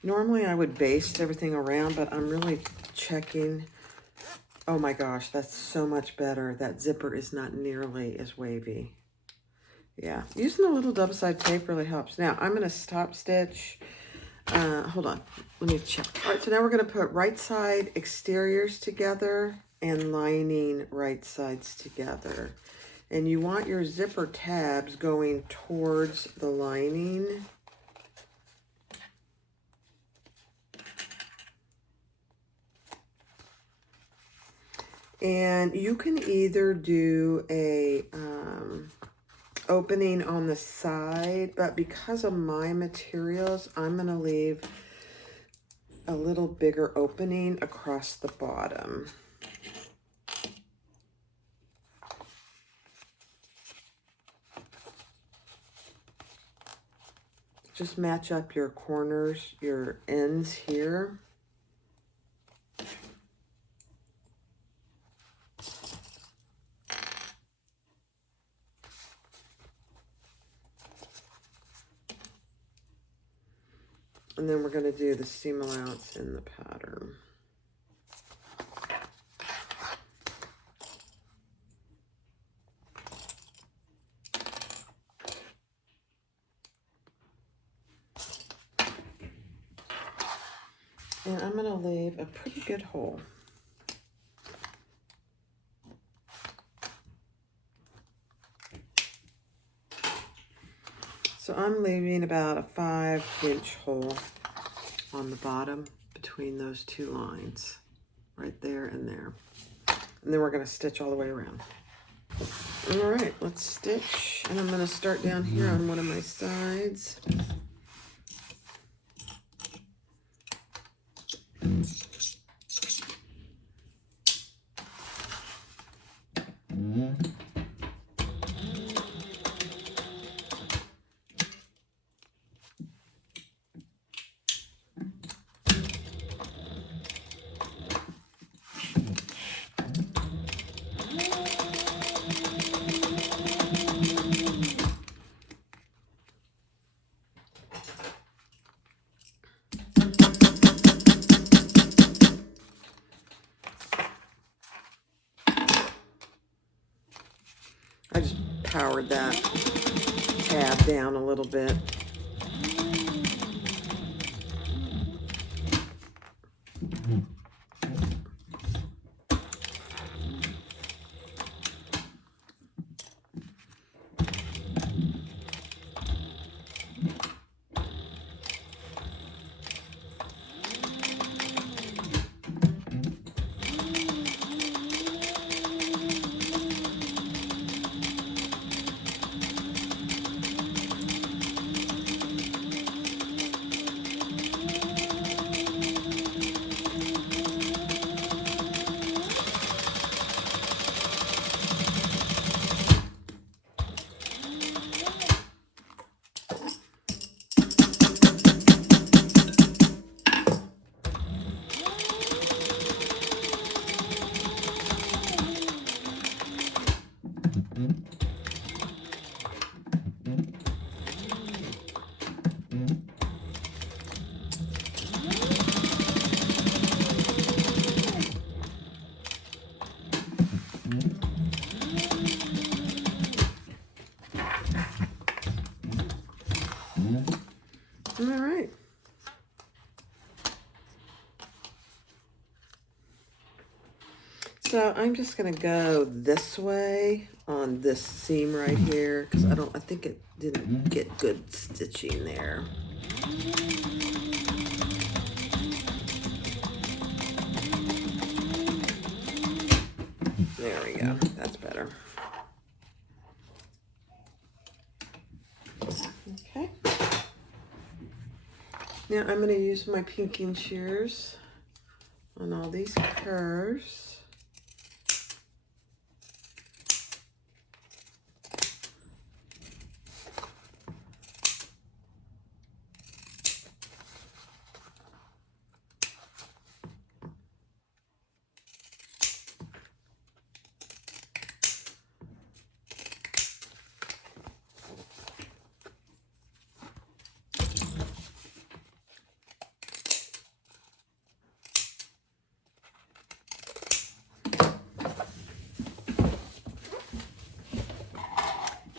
Normally I would baste everything around, but I'm really checking. Oh my gosh, that's so much better. That zipper is not nearly as wavy. Yeah, using a little double-sided tape really helps. Now I'm going to top stitch. Hold on, let me check. All right, so now we're going to put right side exteriors together and lining right sides together. And you want your zipper tabs going towards the lining. And you can either do a opening on the side, but because of my materials, I'm going to leave a little bigger opening across the bottom. Just match up your corners, your ends here. And then we're going to do the seam allowance in the pattern. And I'm going to leave a pretty good hole. So I'm leaving about a 5-inch hole on the bottom between those two lines, right there and there. And then we're going to stitch all the way around. All right, let's stitch. And I'm going to start down here on one of my sides. I just powered that tab down a little bit. All right. So I'm just going to go this way on this seam right here because I think it didn't get good stitching there. There we go. That's better. Okay. Now I'm going to use my pinking shears on all these curves.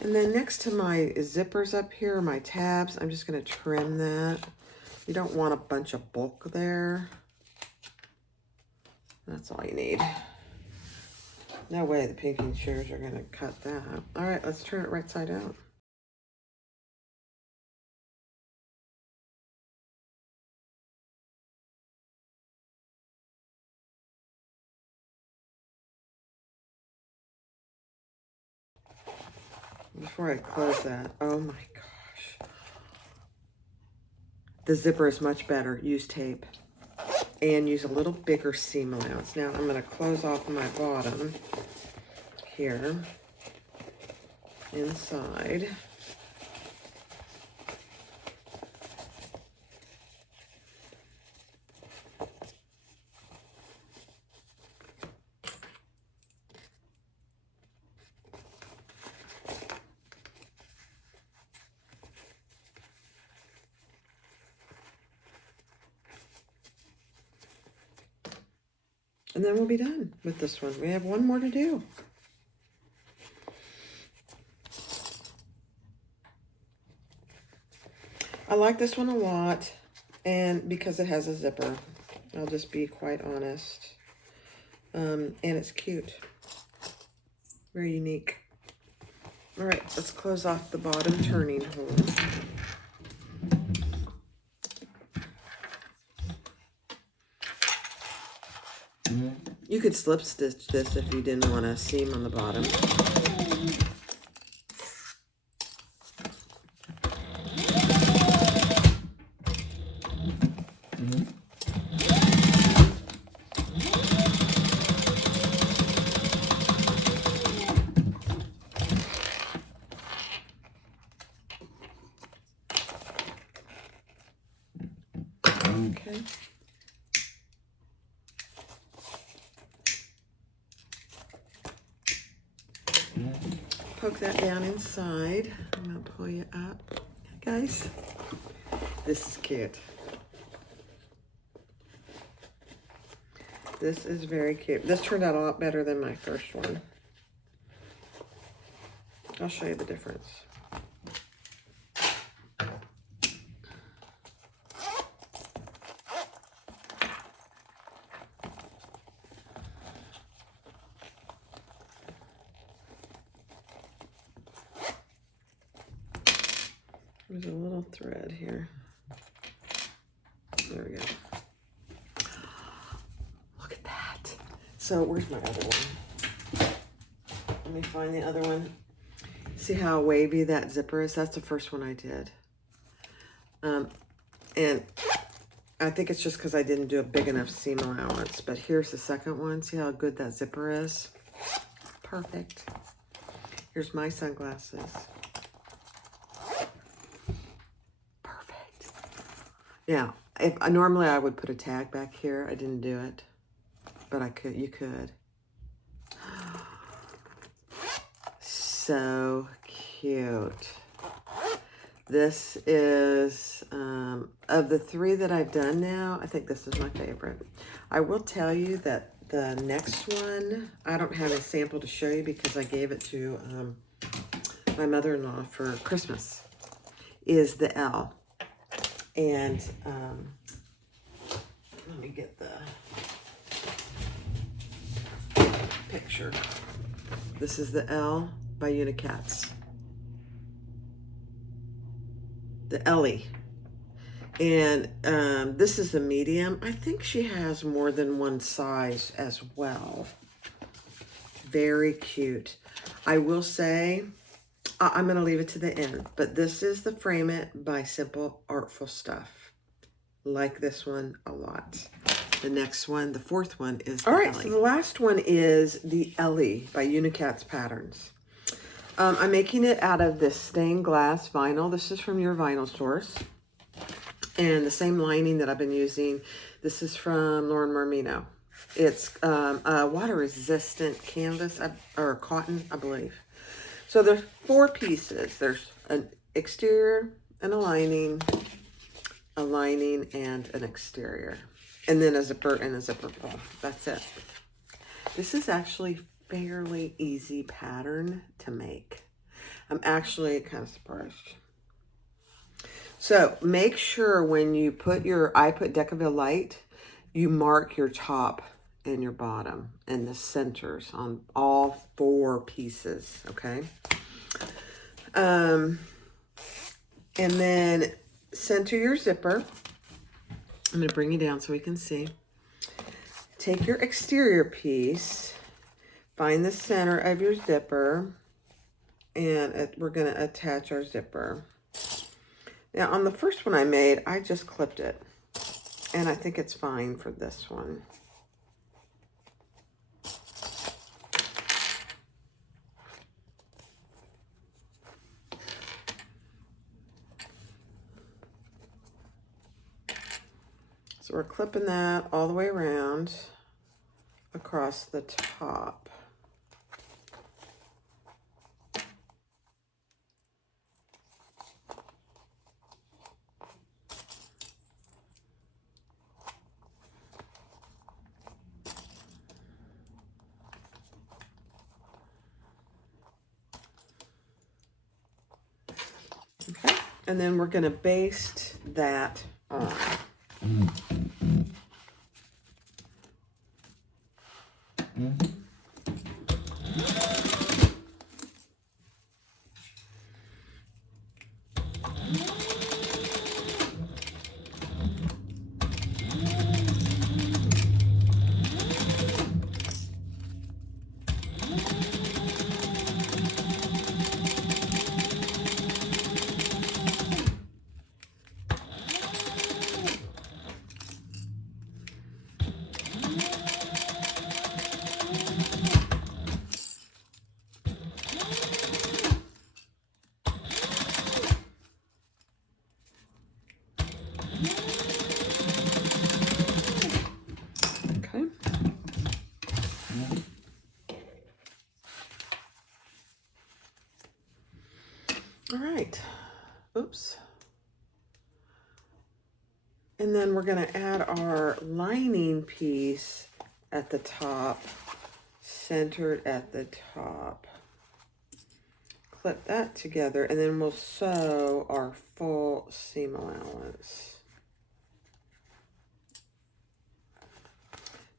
And then next to my zippers up here, my tabs, I'm just going to trim that. You don't want a bunch of bulk there. That's all you need. No way the pinking shears are going to cut that. All right, let's turn it right side out. Before I close that, oh my gosh. The zipper is much better. Use tape and use a little bigger seam allowance. Now I'm going to close off my bottom here inside. And then we'll be done with this one. We have one more to do. I like this one a lot, and because it has a zipper, I'll just be quite honest. And it's cute. Very unique. All right, let's close off the bottom turning hole. You could slip stitch this if you didn't want a seam on the bottom. Okay. Poke that down inside. I'm going to pull you up. Guys, this is cute. This is very cute. This turned out a lot better than my first one. I'll show you the difference. There's a little thread here. There we go. Look at that. So where's my other one? Let me find the other one. See how wavy that zipper is? That's the first one I did. And I think it's just because I didn't do a big enough seam allowance. But here's the second one. See how good that zipper is? Perfect. Here's my sunglasses. Yeah, if normally I would put a tag back here. I didn't do it, but I could. You could. So cute. This is of the three that I've done now, I think this is my favorite. I will tell you that the next one I don't have a sample to show you because I gave it to my mother-in-law for Christmas. Is the L. And let me get the picture. This is the L by Unicats. The Ellie. And this is the medium. I think she has more than one size as well. Very cute. I will say, I'm going to leave it to the end, but this is the Frame It by Simple Artful Stuff. Like this one a lot. the next one, the fourth one, is All right, Ellie. so the last one is the Ellie by Unicats Patterns. I'm making it out of this stained glass vinyl. This is from your vinyl stores. And the same lining that I've been using. This is from Lauren Marmino. It's a water-resistant canvas, or cotton, I believe. So there's 4 pieces. There's an exterior and a lining, and an exterior. And then a zipper and a zipper pull. That's it. This is actually fairly easy pattern to make. I'm actually kind of surprised. So make sure when you put I put Decaville Light, you mark your top and your bottom and the centers on all 4 pieces, okay? And then center your zipper. I'm going to bring you down so we can see. Take your exterior piece, find the center of your zipper, and we're going to attach our zipper. Now, on the first one I made, I just clipped it, and I think it's fine for this one. So we're clipping that all the way around across the top. Okay, and then we're going to baste that on. Okay. All right. Oops. And then we're going to add our lining piece at the top, centered at the top. Clip that together, and then we'll sew our full seam allowance.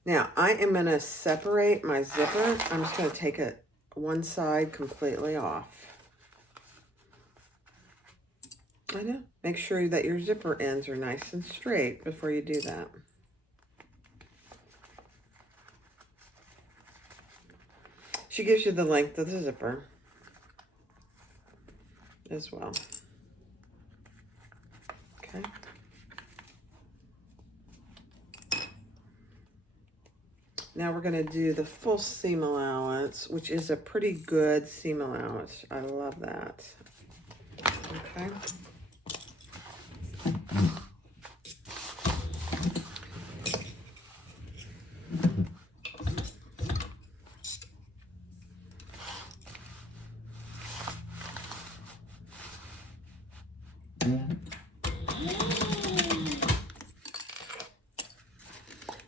Now, I am going to separate my zipper. I'm just going to take one side completely off. I know. Make sure that your zipper ends are nice and straight before you do that. She gives you the length of the zipper as well. Okay. Now we're going to do the full seam allowance, which is a pretty good seam allowance. I love that. Okay.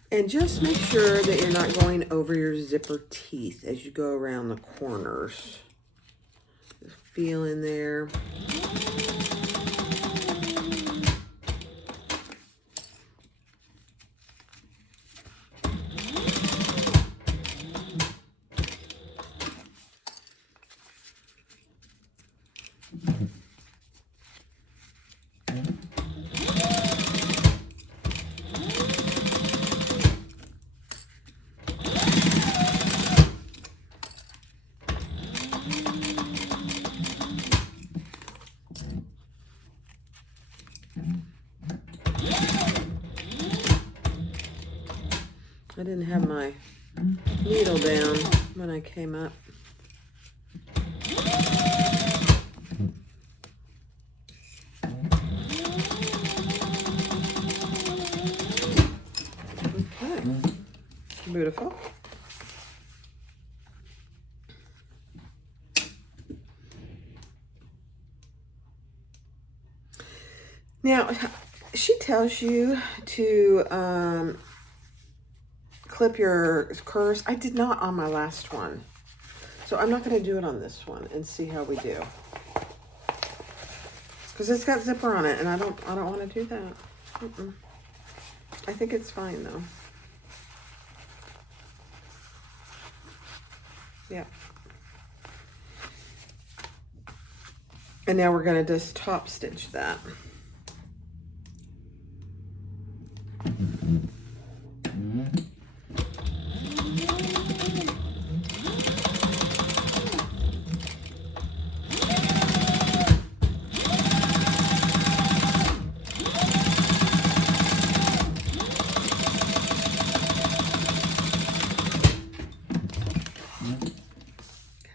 And just make sure that you're not going over your zipper teeth as you go around the corners. Just feel in there. I didn't have my needle down when I came up. Okay, beautiful. Now, she tells you to clip your curves. I did not on my last one. So I'm not going to do it on this one and see how we do. Because it's got zipper on it and I don't want to do that. I think it's fine though. Yeah. And now we're going to just top stitch that.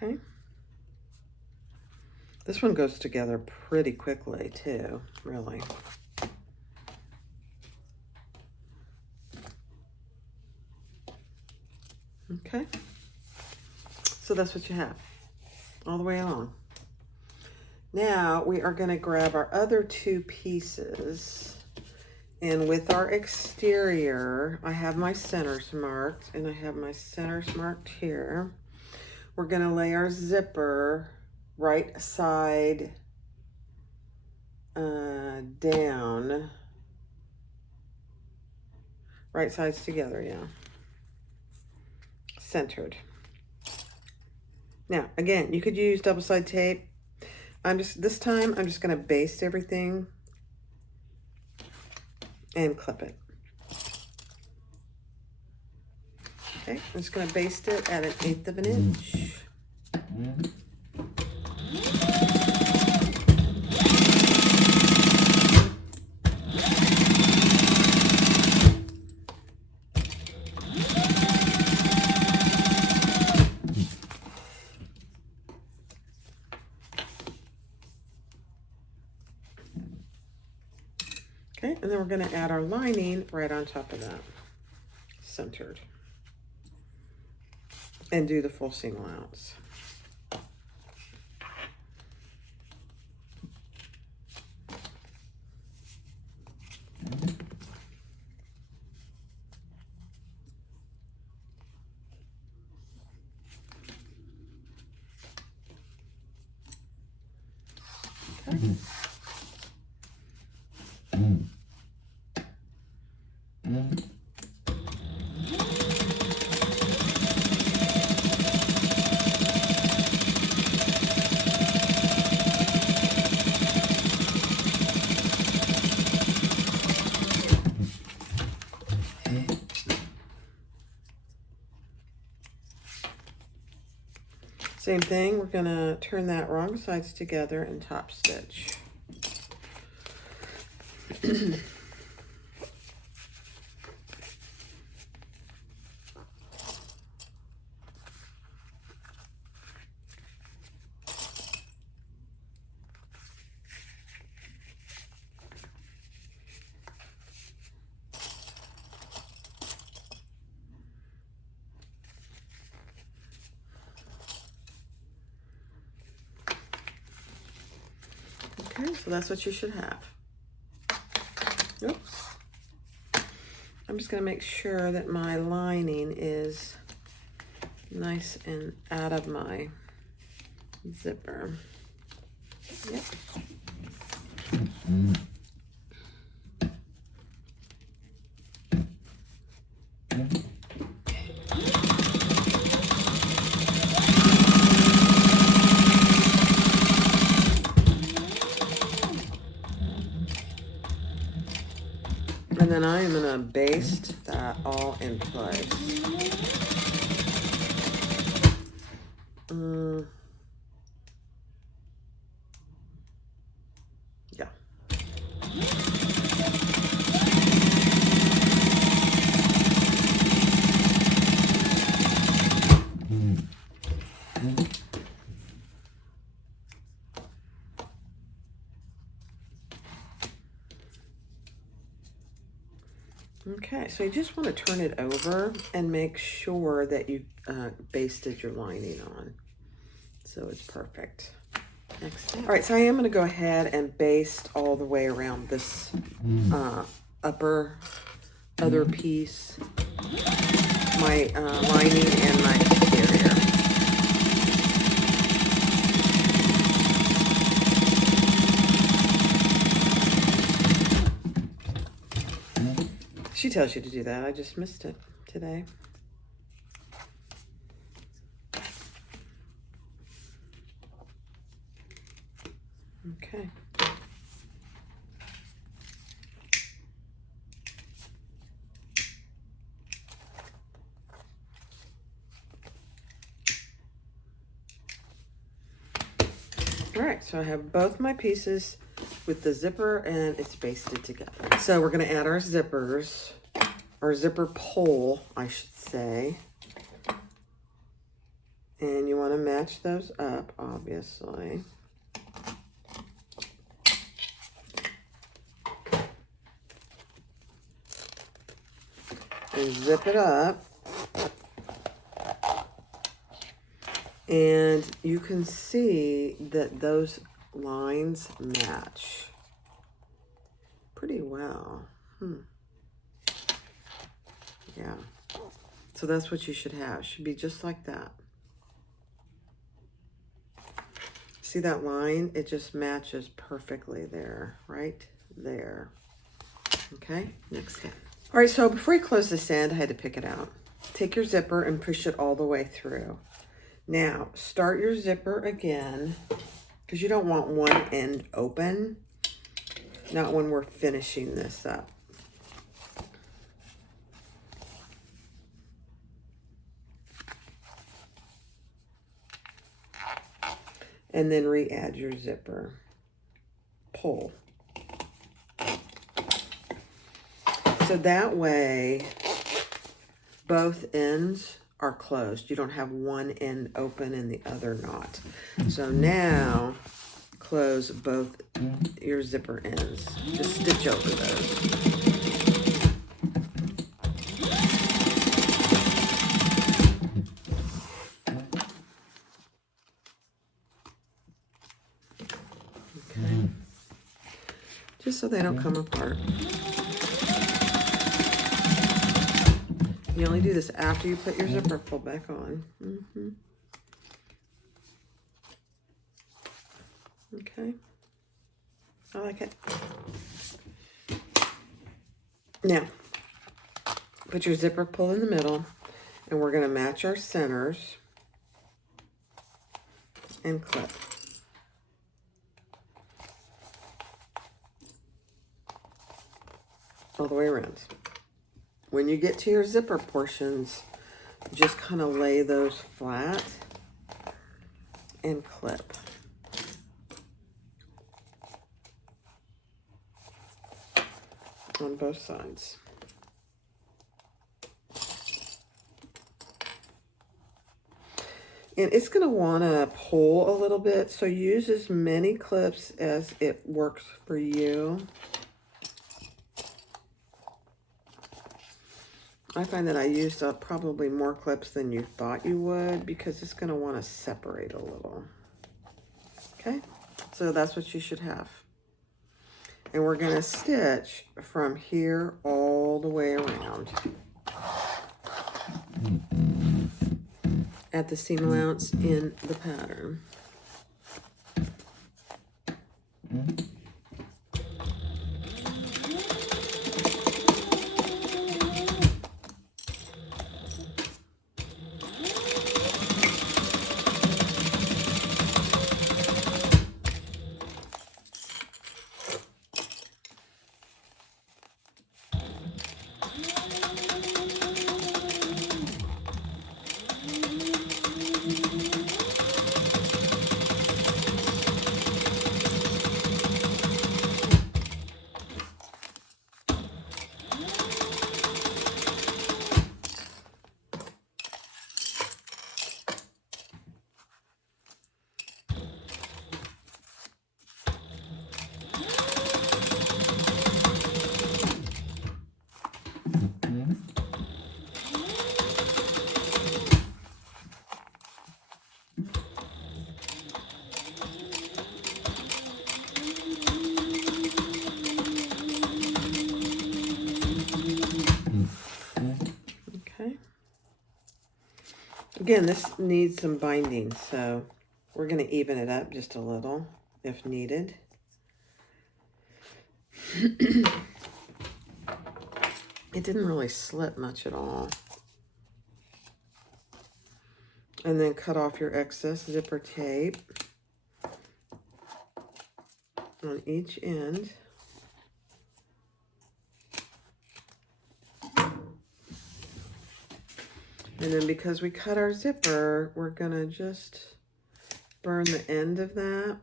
Okay. This one goes together pretty quickly too, really. Okay. So that's what you have all the way along. Now we are going to grab our other two pieces, and with our exterior, I have my centers marked, and I have my centers marked here. We're going to lay our zipper right side down. Right sides together, yeah. Centered. Now, again, you could use double side tape. This time, I'm just going to baste everything and clip it. Okay, I'm just going to baste it at 1/8 of an inch. Okay, and then we're going to add our lining right on top of that, centered, and do the full seam allowance. Okay. Same thing, we're going to turn that wrong sides together and top stitch. Okay, so that's what you should have. Oops. I'm just going to make sure that my lining is nice and out of my zipper. Yep. And then I am going to baste that all in place. Yeah. Okay, so you just want to turn it over and make sure that you basted your lining on. So it's perfect. Next step. All right, so I am going to go ahead and baste all the way around this other piece, my lining and my exterior. She tells you to do that. I just missed it today. Okay. All right, so I have both my pieces with the zipper and it's basted together. So we're gonna add our zippers, our zipper pole, I should say. And you wanna match those up, obviously. And zip it up. And you can see that those lines match pretty well. Yeah. So that's what you should have. It should be just like that. See that line? It just matches perfectly there, right there. Okay, next step. All right, so before you close this end, I had to pick it out. Take your zipper and push it all the way through. Now, start your zipper again, because you don't want one end open, not when we're finishing this up. And then re-add your zipper. Pull. So that way, both ends are closed. You don't have one end open and the other not. So now, close both your zipper ends. Just stitch over those. Okay. Just so they don't come apart. You only do this after you put your zipper pull back on. Okay. I like it. Now, put your zipper pull in the middle, and we're going to match our centers and clip. All the way around. When you get to your zipper portions, just kind of lay those flat and clip. On both sides. And it's going to want to pull a little bit, so use as many clips as it works for you. I find that I used up probably more clips than you thought you would, because it's going to want to separate a little. Okay, so that's what you should have. And we're going to stitch from here all the way around at the seam allowance in the pattern. Again, this needs some binding, so we're going to even it up just a little if needed. It didn't really slip much at all. And then cut off your excess zipper tape on each end. And then because we cut our zipper, we're gonna just burn the end of that.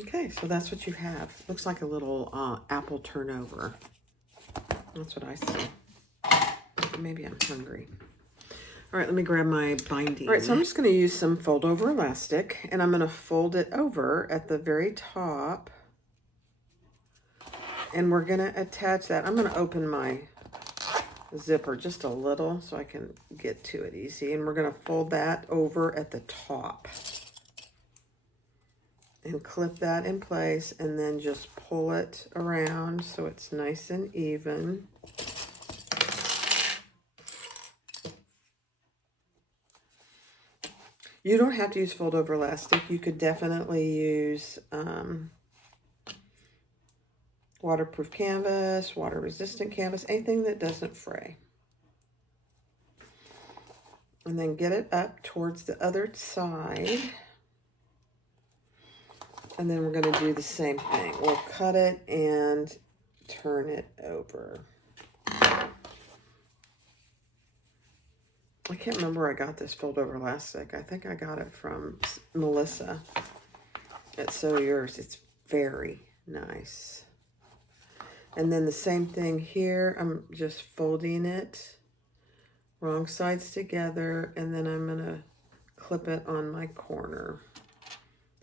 Okay, so that's what you have. Looks like a little apple turnover. That's what I see. Maybe I'm hungry. All right, let me grab my binding. All right, so I'm just going to use some fold over elastic, and I'm going to fold it over at the very top. And we're going to attach that. I'm going to open my zipper just a little so I can get to it easy. And we're going to fold that over at the top. And clip that in place, and then just pull it around so it's nice and even. You don't have to use fold over elastic. You could definitely use waterproof canvas, water resistant canvas, anything that doesn't fray. And then get it up towards the other side. And then we're going to do the same thing. We'll cut it and turn it over. I can't remember where I got this fold over elastic. I think I got it from Melissa at Sew Yours. It's very nice. And then the same thing here. I'm just folding it wrong sides together, and then I'm going to clip it on my corner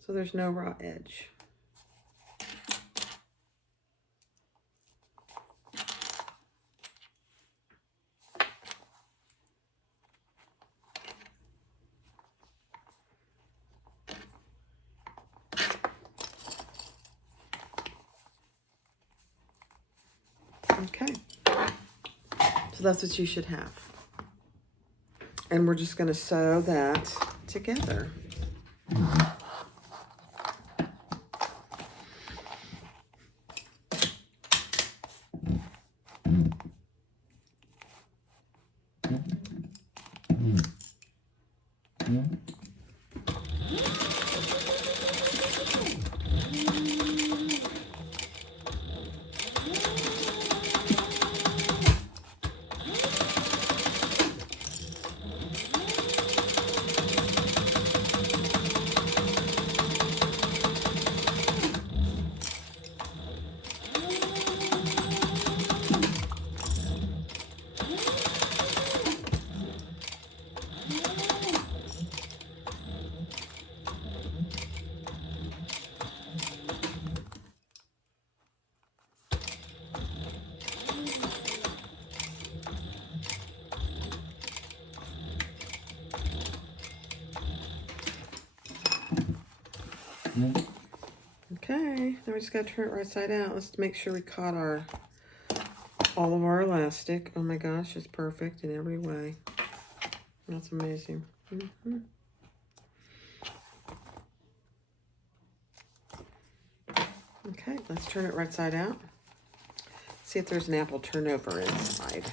so there's no raw edge. Okay, so that's what you should have. And we're just going to sew that together. Okay, now we just got to turn it right side out. Let's make sure we caught all of our elastic. Oh my gosh, it's perfect in every way. That's amazing. Okay, let's turn it right side out. See if there's an apple turnover inside.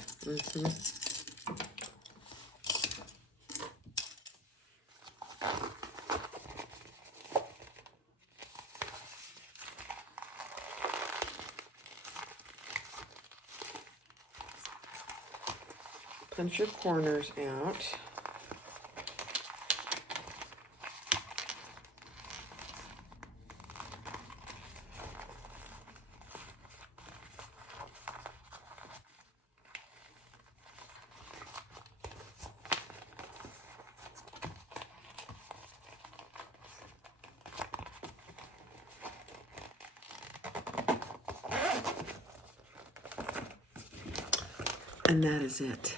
Punch your corners out. And that is it.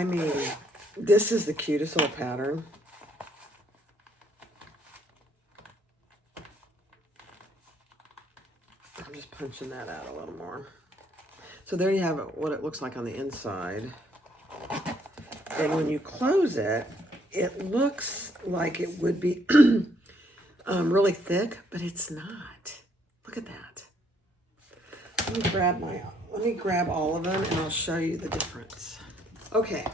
I mean, this is the cutest little pattern. I'm just punching that out a little more. So there you have it, what it looks like on the inside. And when you close it, it looks like it would be really thick, but it's not. Look at that. Let me grab all of them and I'll show you the difference. Okay,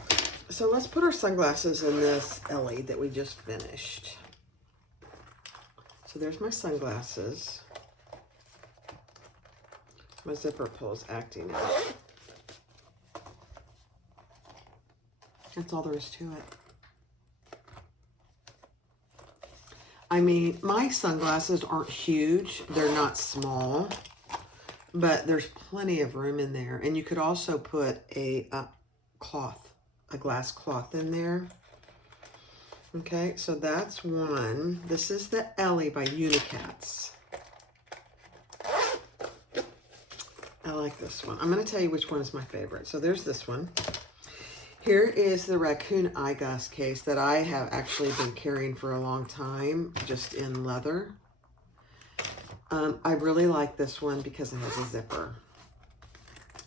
so let's put our sunglasses in this Ellie that we just finished. So there's my sunglasses. My zipper pull is acting out. That's all there is to it. I mean, my sunglasses aren't huge. They're not small, but there's plenty of room in there. And you could also put a glass cloth in there. Okay, so that's one. This is the Ellie by Unicats. I like this one. I'm going to tell you which one is my favorite. So there's this one. Here is the raccoon eyeglass case that I have actually been carrying for a long time, just in leather. I really like this one because it has a zipper.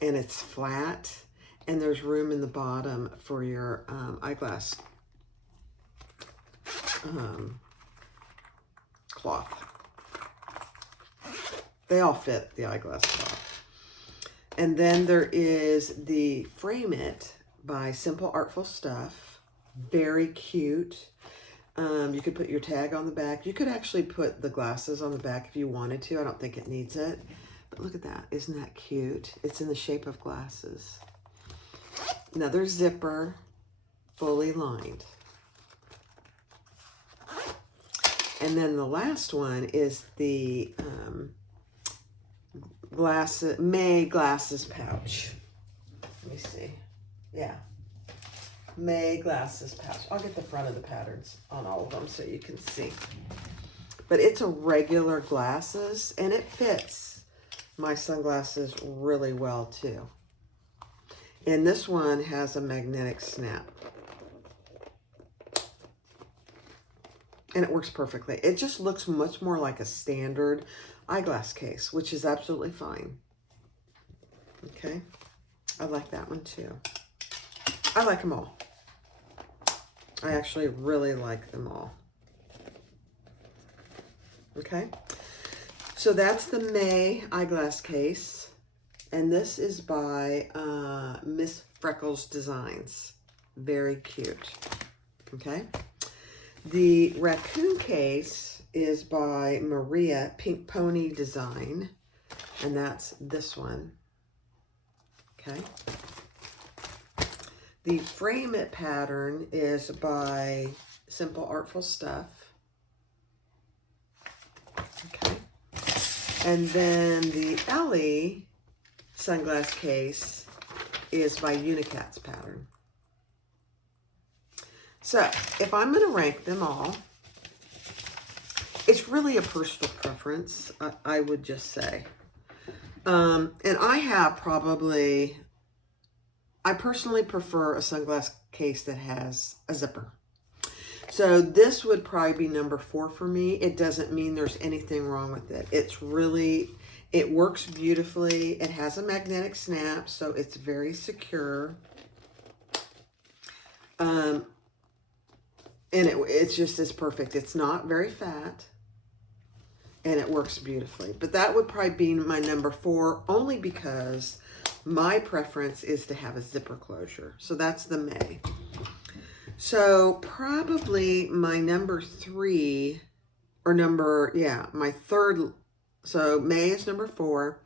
And it's flat, and there's room in the bottom for your eyeglass cloth. They all fit the eyeglass cloth. And then there is the Frame It by Simple Artful Stuff. Very cute. You could put your tag on the back. You could actually put the glasses on the back if you wanted to. I don't think it needs it. But look at that. Isn't that cute? It's in the shape of glasses. Another zipper, fully lined. And then the last one is the May glasses pouch. Let me see. Yeah. May glasses pouch. I'll get the front of the patterns on all of them so you can see. But it's a regular glasses, and it fits my sunglasses really well too. And this one has a magnetic snap. And it works perfectly. It just looks much more like a standard eyeglass case, which is absolutely fine. Okay. I like that one too. I like them all. I actually really like them all. Okay. So that's the May eyeglass case. And this is by Miss Freckles Designs. Very cute. Okay. The raccoon case is by Maria Pink Pony Design. And that's this one. Okay. The Frame It pattern is by Simple Artful Stuff. Okay. And then the Ellie sunglass case is by Unicats pattern. So if I'm going to rank them all, it's really a personal preference, I would just say. And I personally prefer a sunglass case that has a zipper. So this would probably be number 4 for me. It doesn't mean there's anything wrong with it. It works beautifully. It has a magnetic snap, so it's very secure. And it's perfect. It's not very fat, and it works beautifully. But that would probably be my number 4, only because my preference is to have a zipper closure. So that's the May. So probably my number 3, my third. So May is number 4.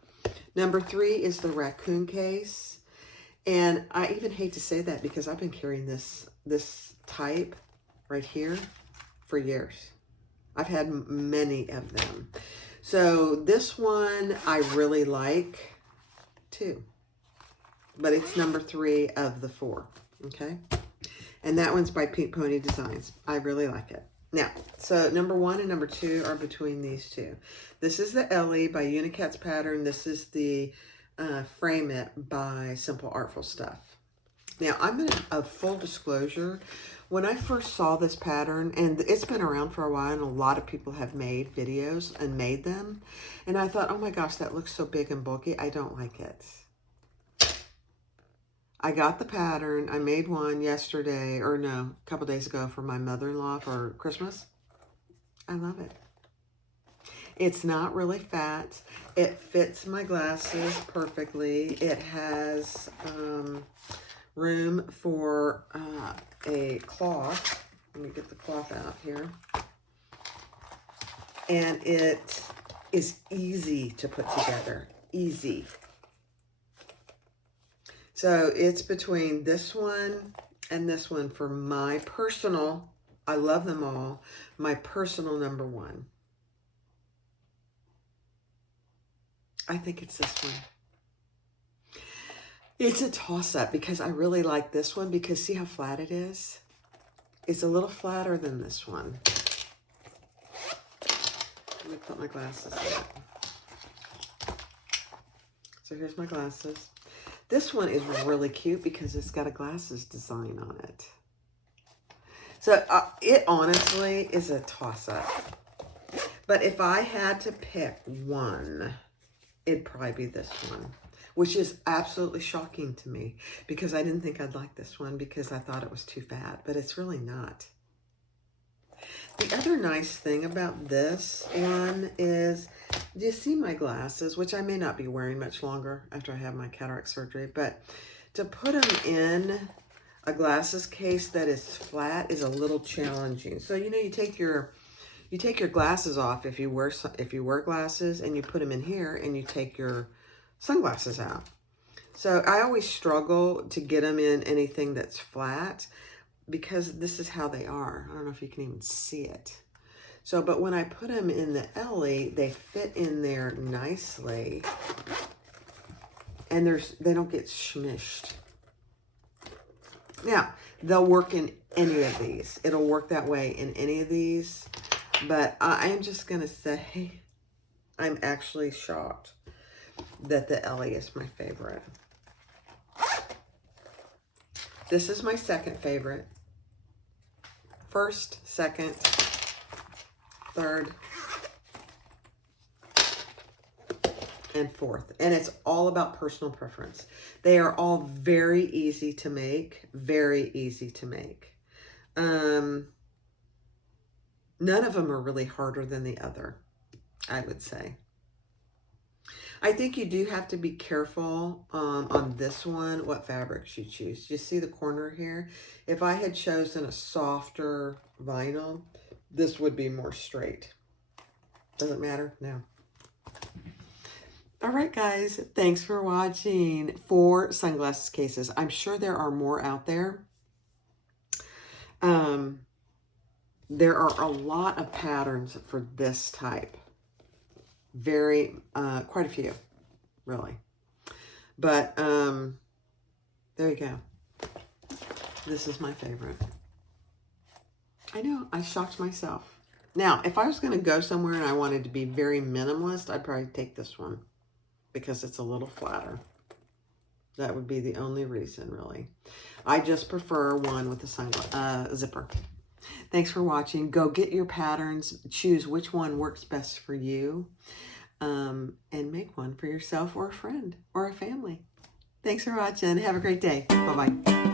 Number 3 is the raccoon case. And I even hate to say that because I've been carrying this type right here for years. I've had many of them. So this one I really like too. But it's number 3 of the 4. Okay. And that one's by Pink Pony Designs. I really like it. Now, so number 1 and number 2 are between these two. This is the Ellie by Unicats pattern. This is the Frame It by Simple Artful Stuff. Now, I'm going to, a full disclosure, when I first saw this pattern, and it's been around for a while, and a lot of people have made videos and made them, and I thought, oh my gosh, that looks so big and bulky. I don't like it. I got the pattern. I made one yesterday, or no, a couple days ago for my mother-in-law for Christmas. I love it. It's not really fat. It fits my glasses perfectly. It has room for a cloth. Let me get the cloth out here. And it is easy to put together. Easy. So it's between this one and this one for my personal, I love them all, my personal number one. I think it's this one. It's a toss-up because I really like this one because see how flat it is? It's a little flatter than this one. Let me put my glasses in. So here's my glasses. This one is really cute because it's got a glasses design on it. So it honestly is a toss-up. But if I had to pick one, it'd probably be this one, which is absolutely shocking to me because I didn't think I'd like this one because I thought it was too fat, but it's really not. The other nice thing about this one is, do you see my glasses, which I may not be wearing much longer after I have my cataract surgery, but to put them in a glasses case that is flat is a little challenging. So, you know, you take your glasses off if you wear glasses, and you put them in here and you take your sunglasses out. So I always struggle to get them in anything that's flat because this is how they are. I don't know if you can even see it. So, but when I put them in the Ellie, they fit in there nicely and they don't get smushed. Now, they'll work in any of these. It'll work that way in any of these. But I'm just going to say I'm actually shocked that the Ellie is my favorite. This is my second favorite. First, second, third, and fourth. And it's all about personal preference. They are all very easy to make. Very easy to make. None of them are really harder than the other, I would say. I think you do have to be careful on this one, what fabrics you choose. You see the corner here? If I had chosen a softer vinyl, this would be more straight. Does it matter? No. All right, guys. Thanks for watching 4 sunglasses cases. I'm sure there are more out there. There are a lot of patterns for this type. Quite a few, really. But there you go. This is my favorite. I know, I shocked myself. Now, if I was going to go somewhere and I wanted to be very minimalist, I'd probably take this one because it's a little flatter. That would be the only reason, really. I just prefer one with a zipper. Thanks for watching. Go get your patterns. Choose which one works best for you. And make one for yourself or a friend or a family. Thanks for watching. Have a great day. Bye-bye.